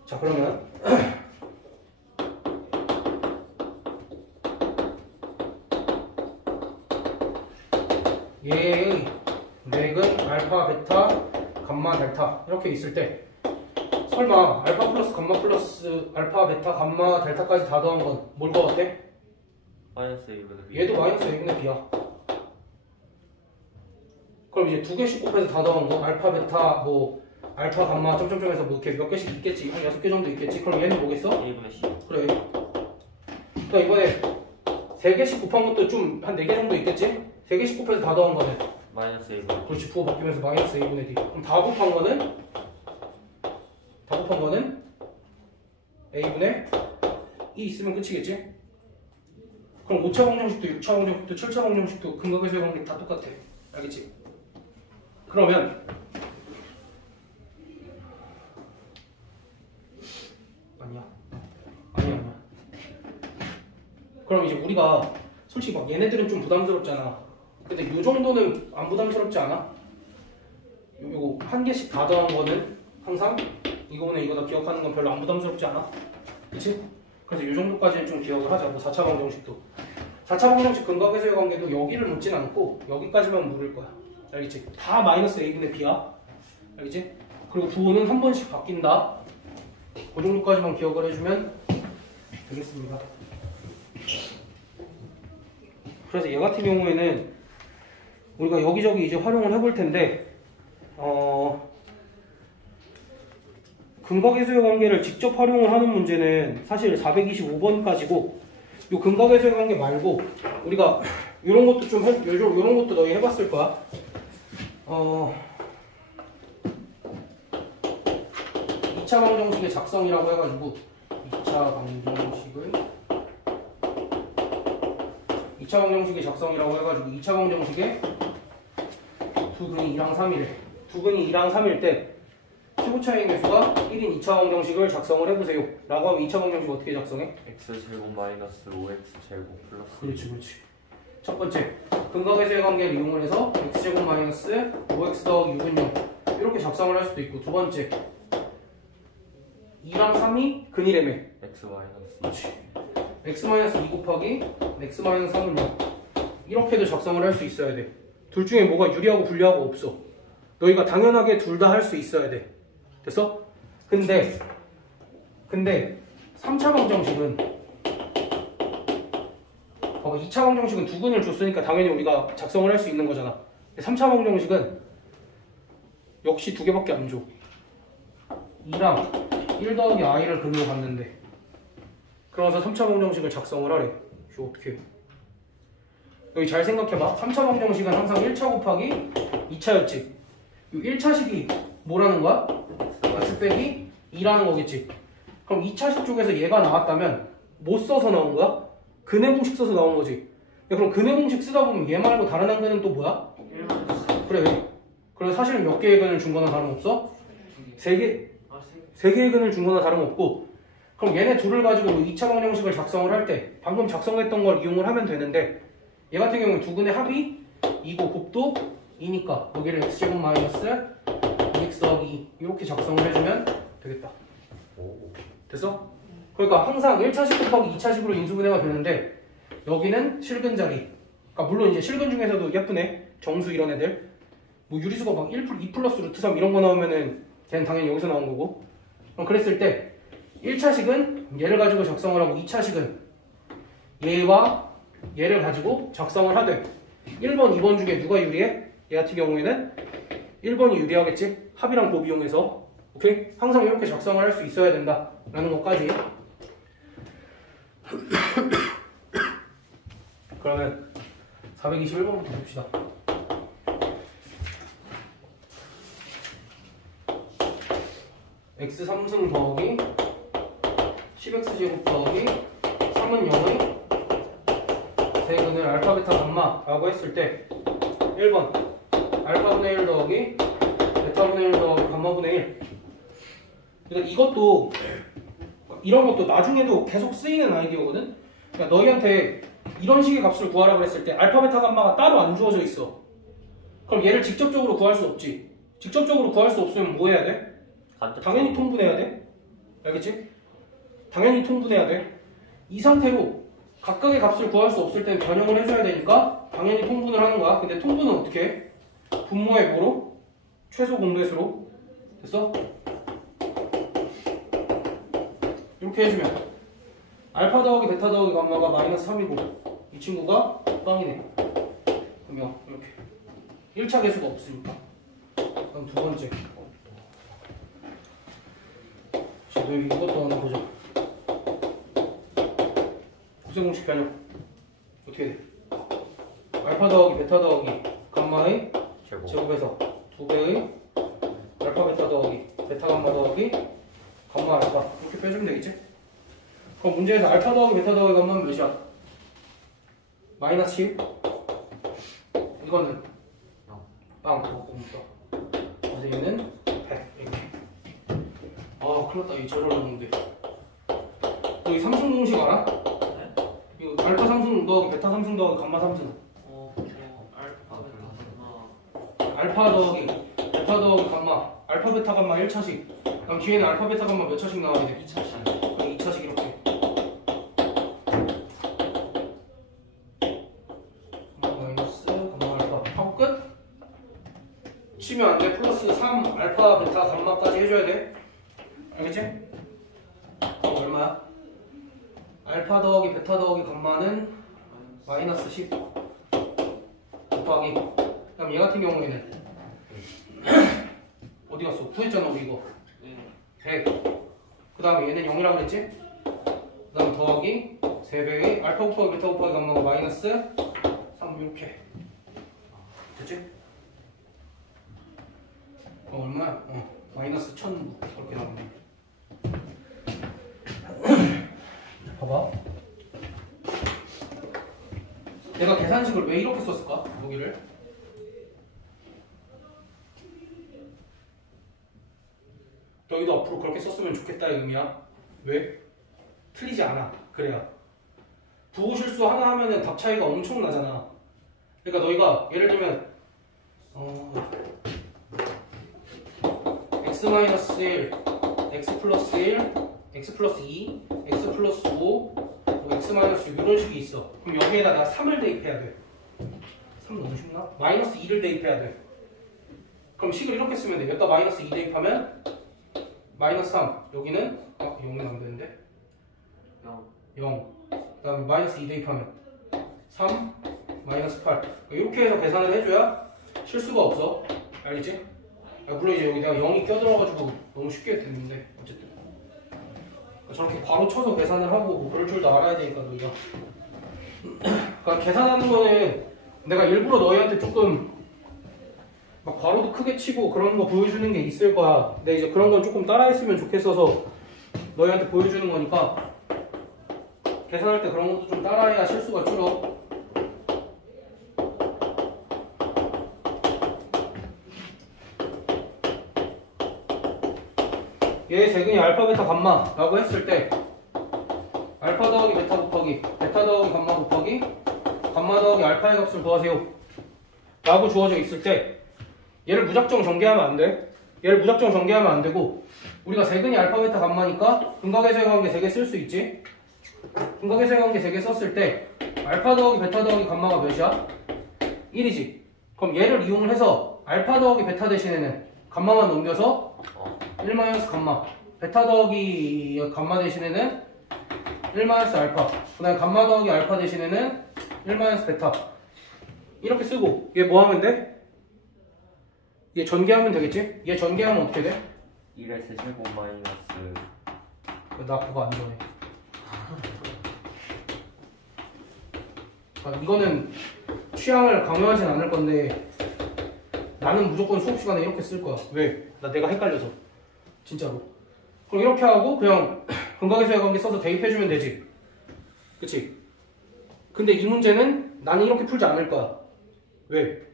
자 그러면 얘의 맥은 알파, 베타, 감마, 델타 이렇게 있을 때 설마 알파 플러스 감마 플러스 알파, 베타, 감마, 델타까지 다 더한 건 뭘 것 같아? 마이너스 a분의 b. 얘도 마이너스 a분의 b야. 그럼 이제 2개씩 곱해서 다 더한 거 알파, 베타, 뭐 알파, 감마 점점점에서 뭐 이렇게 몇 개씩 있겠지. 한 6개 정도 있겠지. 그럼 얘는 뭐겠어? a분의 c. 그래. 그럼 이번에 3개씩 곱한 것도 좀 한 4개 정도 있겠지? 3개씩 곱해서 다 더한 거는 마이너스 a분의 b. 그렇지. 부호 바뀌면서 마이너스 a분의 d. 그럼 다 곱한 거는 a분의 e 있으면 끝이겠지? 그럼 5차 방정식도 6차 방정식도 7차 방정식도 근각에서의 관계 다 똑같아. 알겠지? 그러면 아니야. 그럼 이제 우리가 솔직히 막 얘네들은 좀 부담스럽잖아. 근데 요 정도는 안 부담스럽지 않아? 요거 한 개씩 다 더한 거는 항상 이거는 이거 다 기억하는 건 별로 안 부담스럽지 않아? 그치? 그래서 이 정도까지는 좀 기억을 하자. 뭐 4차 방정식도 4차 방정식 근각에서의 관계도 여기를 묻진 않고 여기까지만 물을 거야. 알겠지? 다 마이너스 a분의 b야. 알겠지? 그리고 부호는 한 번씩 바뀐다. 그 정도까지만 기억을 해주면 되겠습니다. 그래서 얘 같은 경우에는 우리가 여기저기 이제 활용을 해볼 텐데 근각에서의 관계를 직접 활용을 하는 문제는 사실 425번까지고 이 근각에서의 관계 말고 우리가 이런 것도 좀 이런 것도 너희 해봤을 거야. 2차 방정식의 작성이라고 해가지고 2차 방정식의 작성이라고 해가지고 2차 방정식에 두 근이 2랑 3이래. 두 근이 2랑 3일 때 피고차의 개수가 1인 2차 방정식을 작성을 해보세요 라고 하면 2차 방정식 어떻게 작성해? x제곱 마이너스 5x제곱 플러스 그렇지. 첫 번째, 근각에서의 관계를 이용을 해서 x제곱 마이너스 5x 더하기 6은 0 이렇게 작성을 할 수도 있고, 두 번째 2랑 3이 근이래며. x 마이너스 그렇지. x 마이너스 2 곱하기 x 마이너스 3은 0 이렇게도 작성을 할 수 있어야 돼. 둘 중에 뭐가 유리하고 불리하고 없어. 너희가 당연하게 둘 다 할 수 있어야 돼. 됐어? 근데 3차 방정식은 2차 방정식은 두 근을 줬으니까 당연히 우리가 작성을 할 수 있는 거잖아. 3차 방정식은 역시 두 개밖에 안 줘. 2랑 1 더하기 i를 근으로 갔는데, 그러면서 3차 방정식을 작성을 하래. 이거 어떻게 해? 여기 잘 생각해봐. 3차 방정식은 항상 1차 곱하기 2차였지. 이 1차식이 뭐라는 거야? x 빼기 2라는 거겠지. 그럼 2차식 쪽에서 얘가 나왔다면 뭐 써서 나온 거야? 근의 공식 써서 나온 거지. 야, 그럼 근의 공식 쓰다 보면 얘 말고 다른 한 근은 또 뭐야? 그래. 그래서 사실은 몇 개의 근을 준 거나 다름없어? 3개. 3개의 근을 준 거나 다름없고, 그럼 얘네 둘을 가지고 2차 방정식을 작성을 할 때 방금 작성했던 걸 이용을 하면 되는데, 얘 같은 경우는 두 근의 합이 2고 곱도 2니까 여기를 x제곱 마이너스 2x 더하기 2 이렇게 작성을 해주면 되겠다. 됐어? 그러니까 항상 1차식 곱하기 2차식으로 인수분해가 되는데, 여기는 실근 자리, 그러니까 물론 이제 실근 중에서도 예쁘네, 정수 이런 애들 뭐 유리수가 막 2 플러스 루트 3 이런 거 나오면은 걔는 당연히 여기서 나온 거고. 그럼 그랬을 때 1차식은 얘를 가지고 작성을 하고 2차식은 얘와 얘를 가지고 작성을 하되, 1번, 2번 중에 누가 유리해? 얘 같은 경우에는 1번이 유리하겠지? 합이랑 곱 이용해서. 오케이? 항상 이렇게 작성을 할 수 있어야 된다 라는 것까지. 그러면 421번부터 봅시다. x 3승 더하기 10x제곱 더하기 3은 0의 세근을 알파 베타 감마 라고 했을 때 1번 알파분의 1 더하기 베타분의 1 더하기 감마분의 1. 그러니까 이것도, 이런 것도 나중에도 계속 쓰이는 아이디어거든. 그러니까 너희한테 이런 식의 값을 구하라고 했을 때 알파 베타 감마가 따로 안 주어져 있어. 그럼 얘를 직접적으로 구할 수 없지. 직접적으로 구할 수 없으면 뭐 해야 돼? 당연히 통분해야 돼. 알겠지? 당연히 통분해야 돼. 이 상태로 각각의 값을 구할 수 없을 땐 변형을 해줘야 되니까 당연히 통분을 하는 거야. 근데 통분은 어떻게 해? 분모의 뭐로? 최소 공배수로. 됐어? 이렇게 해주면 알파 더하기 베타 더하기 감마가 마이너스 3이고 이 친구가 빵이네. 그러면 이렇게 1차 계수가 없으니까. 그럼 두 번째, 너희 이것도 하나 보자. 고생공식 변형 어떻게 돼? 알파 더하기 베타 더하기 감마의 제곱에서 2배의 알파 베타 더하기 베타 감마 더하기 감마 알파 이렇게 빼주면 되겠지? 그럼 문제에서 알파 더하기 베타 더하기 감마는 몇이야? 마이너스 10? 이거는 빵 고맙다. 그래서 얘는 100 이렇게. 아 큰일났다. 이 저를 넣었는데 여기 삼승 공식 알아? 네? 이거 알파 삼승 더하기 베타 삼승 더하기 감마 삼승. 저 알파 베타 감마 알파 더하기 베타 더하기 감마 알파 베타 감마 1차식. 그럼 뒤에는 알파 베타 감마 몇 차식 나와야 돼? 2차씩. 그럼 2차식 이렇게. 마이너스 감마 알파 하고 끝. 치면 안 돼. 플러스 3 알파 베타 감마까지 해줘야 돼. 알겠지? 그럼 얼마야? 알파 더하기 베타 더하기 감마는 마이너스 10 곱하기. 그럼 얘 같은 경우에는 어디 갔어? 구했잖아 우리 이거. 100. 그 다음에 얘는 0이라고 그랬지? 그 다음에 더하기 3배의 알파 곱하기 베타 곱하기 감마가 마이너스 3 이렇게. 됐지? 얼마야? 마이너스 1000 그렇게 나오네. 봐봐. 내가 계산식을 왜 이렇게 썼을까? 여기를. 너희도 앞으로 그렇게 썼으면 좋겠다의 의미야. 왜? 틀리지 않아. 그래야. 부호실수 하나 하면은 답 차이가 엄청 나잖아. 그러니까 너희가 예를 들면 x-1, x 플러스 1, x 플러스 2, x 플러스 5, x 마이너스 6 이런 식이 있어. 그럼 여기에다 내가 3을 대입해야 돼. 3 너무 쉽나? 마이너스 2를 대입해야 돼. 그럼 식을 이렇게 쓰면 돼. 여기다 마이너스 2 대입하면 마이너스 3. 여기는 0은 안 되는데 0. 그 다음에 마이너스 2 대입하면 3, 마이너스 8. 이렇게 해서 계산을 해줘야 실수가 없어. 알겠지? 물론 이제 여기 내가 0이 껴들어가지고 너무 쉽게 됐는데 어쨌든 저렇게 괄호 쳐서 계산을 하고 뭐 그럴 줄도 알아야 되니까 너희가. 그러니까 계산하는 거는 내가 일부러 너희한테 조금 막 괄호도 크게 치고 그런 거 보여주는 게 있을 거야. 근데 이제 그런 건 조금 따라했으면 좋겠어서 너희한테 보여주는 거니까 계산할 때 그런 것도 좀 따라해야 실수가 줄어. 얘의 세근이 알파 베타 감마라고 했을 때 알파 더하기 베타 곱하기 베타 더하기 감마 곱하기 감마 더하기 알파의 값을 구하세요 라고 주어져 있을 때 얘를 무작정 전개하면 안 돼. 얘를 무작정 전개하면 안 되고 우리가 세근이 알파 베타 감마니까 근각에서의 관계 3개 쓸 수 있지. 근각에서의 관계 3개 썼을 때 알파 더하기 베타 더하기 감마가 몇이야? 1이지. 그럼 얘를 이용을 해서 알파 더하기 베타 대신에는 감마만 넘겨서 1 마이너스 감마 베타 더하기 감마 대신에는 1 마이너스 알파 그 다음에 감마 더하기 알파 대신에는 1 마이너스 베타 이렇게 쓰고 얘 뭐 하면 돼? 얘 전개하면 되겠지? 얘 전개하면 어떻게 돼? 1의 세제곱 마이너스 나 그거 안 좋아해. 그러니까 이거는 취향을 강요하진 않을 건데 나는 무조건 수업 시간에 이렇게 쓸 거야. 왜? 내가 헷갈려서. 진짜로. 그럼 이렇게 하고 그냥 근각에서의 관계 써서 대입해주면 되지. 그치? 근데 이 문제는 나는 이렇게 풀지 않을 거야. 왜?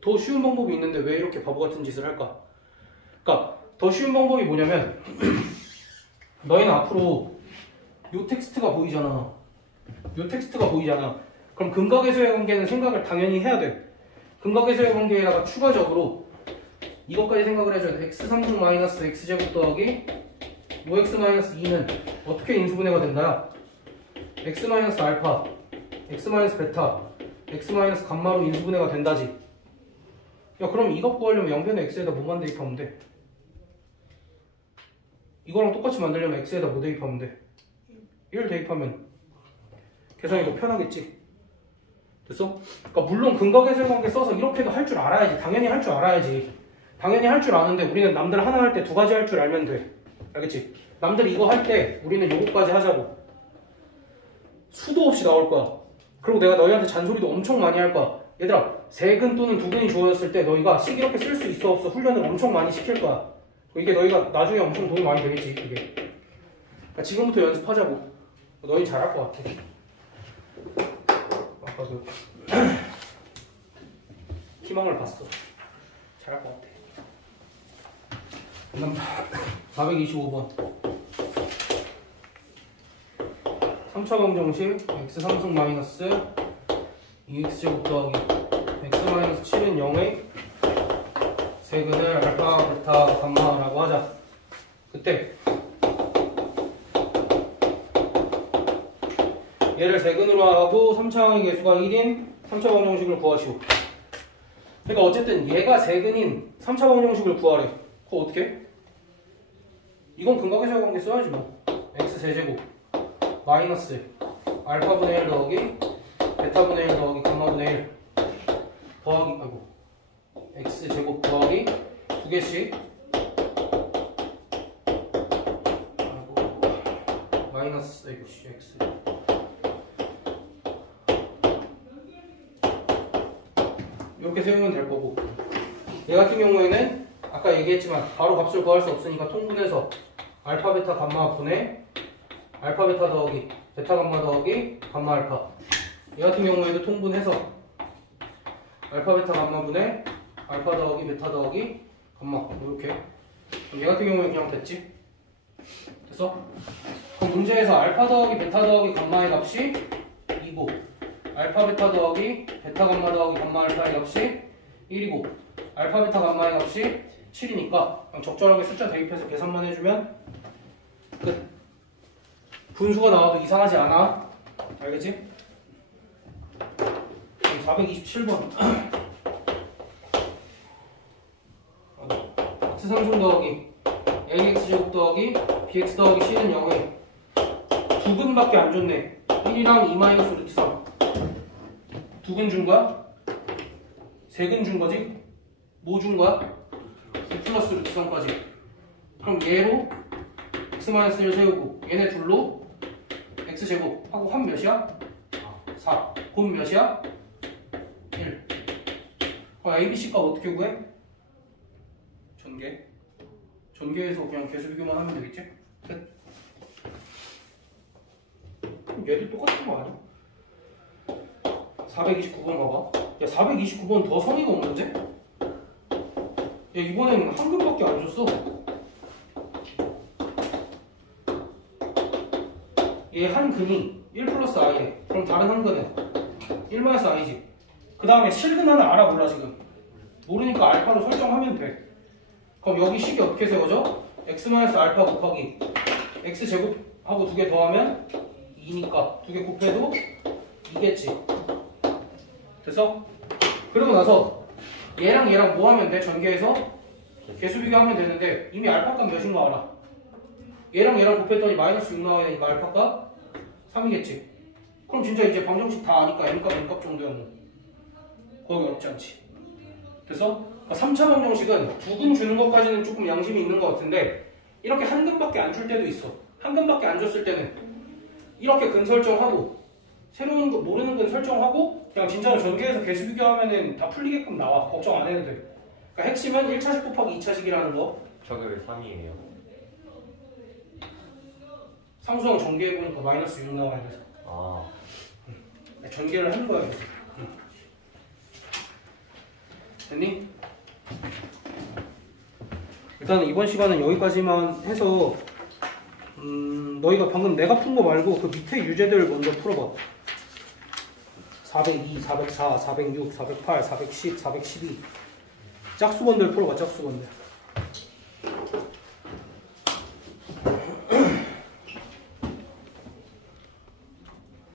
더 쉬운 방법이 있는데 왜 이렇게 바보 같은 짓을 할까? 그러니까 더 쉬운 방법이 뭐냐면 너희는 앞으로 요 텍스트가 보이잖아. 요 텍스트가 보이잖아. 그럼 근각에서의 관계는 생각을 당연히 해야 돼. 근각에서의 관계에다가 추가적으로 이것까지 생각을 해줘야 돼. x3승 마이너스 x제곱 더하기 5x 마이너스 2는 어떻게 인수분해가 된다? x 마이너스 알파, x 마이너스 베타, x 마이너스 감마로 인수분해가 된다지. 야 그럼 이것 구하려면 양변의 x에다 뭐만 대입하면 돼? 이거랑 똑같이 만들려면 x에다 뭐 대입하면 돼? 1 대입하면 계산이 더 편하겠지? 됐어? 그러니까 물론 근각에서의 관계 써서 이렇게도 할 줄 알아야지. 당연히 할 줄 알아야지. 당연히 할 줄 아는데 우리는 남들 하나 할 때 2가지 할 줄 알면 돼. 알겠지? 남들 이거 할 때 우리는 요거까지 하자고. 수도 없이 나올 거야. 그리고 내가 너희한테 잔소리도 엄청 많이 할 거야. 얘들아, 세근 또는 두근이 주어졌을 때 너희가 식 이렇게 쓸 수 있어 없어 훈련을 엄청 많이 시킬 거야. 이게 너희가 나중에 엄청 도움이 많이 되겠지. 이게. 그러니까 지금부터 연습하자고. 너희 잘할 것 같아. 아까 그 희망을 봤어. 잘할 것 같아. 그다음 425번 3차 방정식 x3승 마이너스 2x제곱 더하기 x 마이너스 7은 0의 세근을 알파, 베타, 감마라고 하자. 그때 얘를 세근으로 하고 3차항의 개수가 1인 3차 방정식을 구하시오. 그러니까 어쨌든 얘가 세근인 3차 방정식을 구하래. 그거 어떻게 해? 이건 근각에서의 관계 써야지 뭐. x 세제곱 마이너스 알파분의 1 더하기 베타분의 1 더하기 감마분의 1 더하기 아이고 x 제곱 더하기 두 개씩 아이고 마이너스 아이고 씨 x 이렇게 세우면 될 거고, 얘 같은 경우에는 아까 얘기했지만 바로 값을 구할 수 없으니까 통분해서 알파 베타 감마 분의 알파 베타 더하기 베타 감마 더하기 감마 알파. 얘 같은 경우에도 통분해서 알파 베타 감마 분의 알파 더하기 베타 더하기 감마 이렇게. 얘 같은 경우에 그냥 됐지? 됐어? 그럼 문제에서 알파 더하기 베타 더하기 감마의 값이 2고 알파 베타 더하기 베타 감마 더하기 감마 알파의 값이 1이고 알파 베타 감마의 값이 7이니까 그냥 적절하게 숫자 대입해서 계산만 해주면 끝. 분수가 나와도 이상하지 않아. 알겠지? 427번 x3승 더하기 ax제곱 더하기 bx 더하기 c는 0에 두 근밖에 안 줬네. 1이랑 2 마이너스 루트 3 두 근 준 거야? 세 근 준 거지? 뭐 준 거야? 2 플러스 루트 3까지. 그럼 얘로 x-1 세우고 얘네 둘로 x제곱 하고 한 몇이야? 4. 곱 몇이야? 1. 그럼 ABC 값 어떻게 구해? 전개. 전개해서 그냥 개수 비교만 하면 되겠지? 끝. 그럼 얘도 똑같은 거 아니야? 429번 봐봐. 야 429번 더 성의가 없는데? 야 이번엔 한 근밖에 안 줬어. 얘 한 근이 1 플러스 i래. 그럼 다른 한 근은 1 마이너스 i지. 그 다음에 실근 하나 알아 몰라 지금? 모르니까 알파로 설정하면 돼. 그럼 여기 식이 어떻게 세워져? x 마이너스 알파 곱하기 x 제곱하고 두 개 더하면 2니까 두 개 곱해도 2겠지. 됐어? 그러고 나서 얘랑 얘랑 뭐 하면 돼? 전개해서 개수 비교하면 되는데 이미 알파값 몇인 거 알아. 얘랑 얘랑 곱했더니 마이너스 6 나와야 되니까 알파값 3이겠지. 그럼 진짜 이제 방정식 다 아니까 m값 n값 정도야 뭐. 거기 없지 않지. 됐어? 그러니까 3차 방정식은 두 근 주는 것까지는 조금 양심이 있는 것 같은데 이렇게 한 근밖에 안 줄 때도 있어. 한 근밖에 안 줬을 때는 이렇게 근 설정하고 새로운 거 모르는 근 설정하고 그냥 진짜로 전개해서 개수 비교하면은 다 풀리게끔 나와. 걱정 안 해도 돼. 그러니까 핵심은 1차식 곱하기 2차식이라는 거. 저게 왜 3이에요? 상수항 전개해보니까 마이너스 6 나와야 돼서. 아, 전개를 하는 거야 계속. 됐니? 일단은 이번 시간은 여기까지만 해서 너희가 방금 내가 푼 거 말고 그 밑에 유제들 먼저 풀어봐. 402, 404, 406, 408, 410, 412 짝수번들 풀어봐. 짝수번들.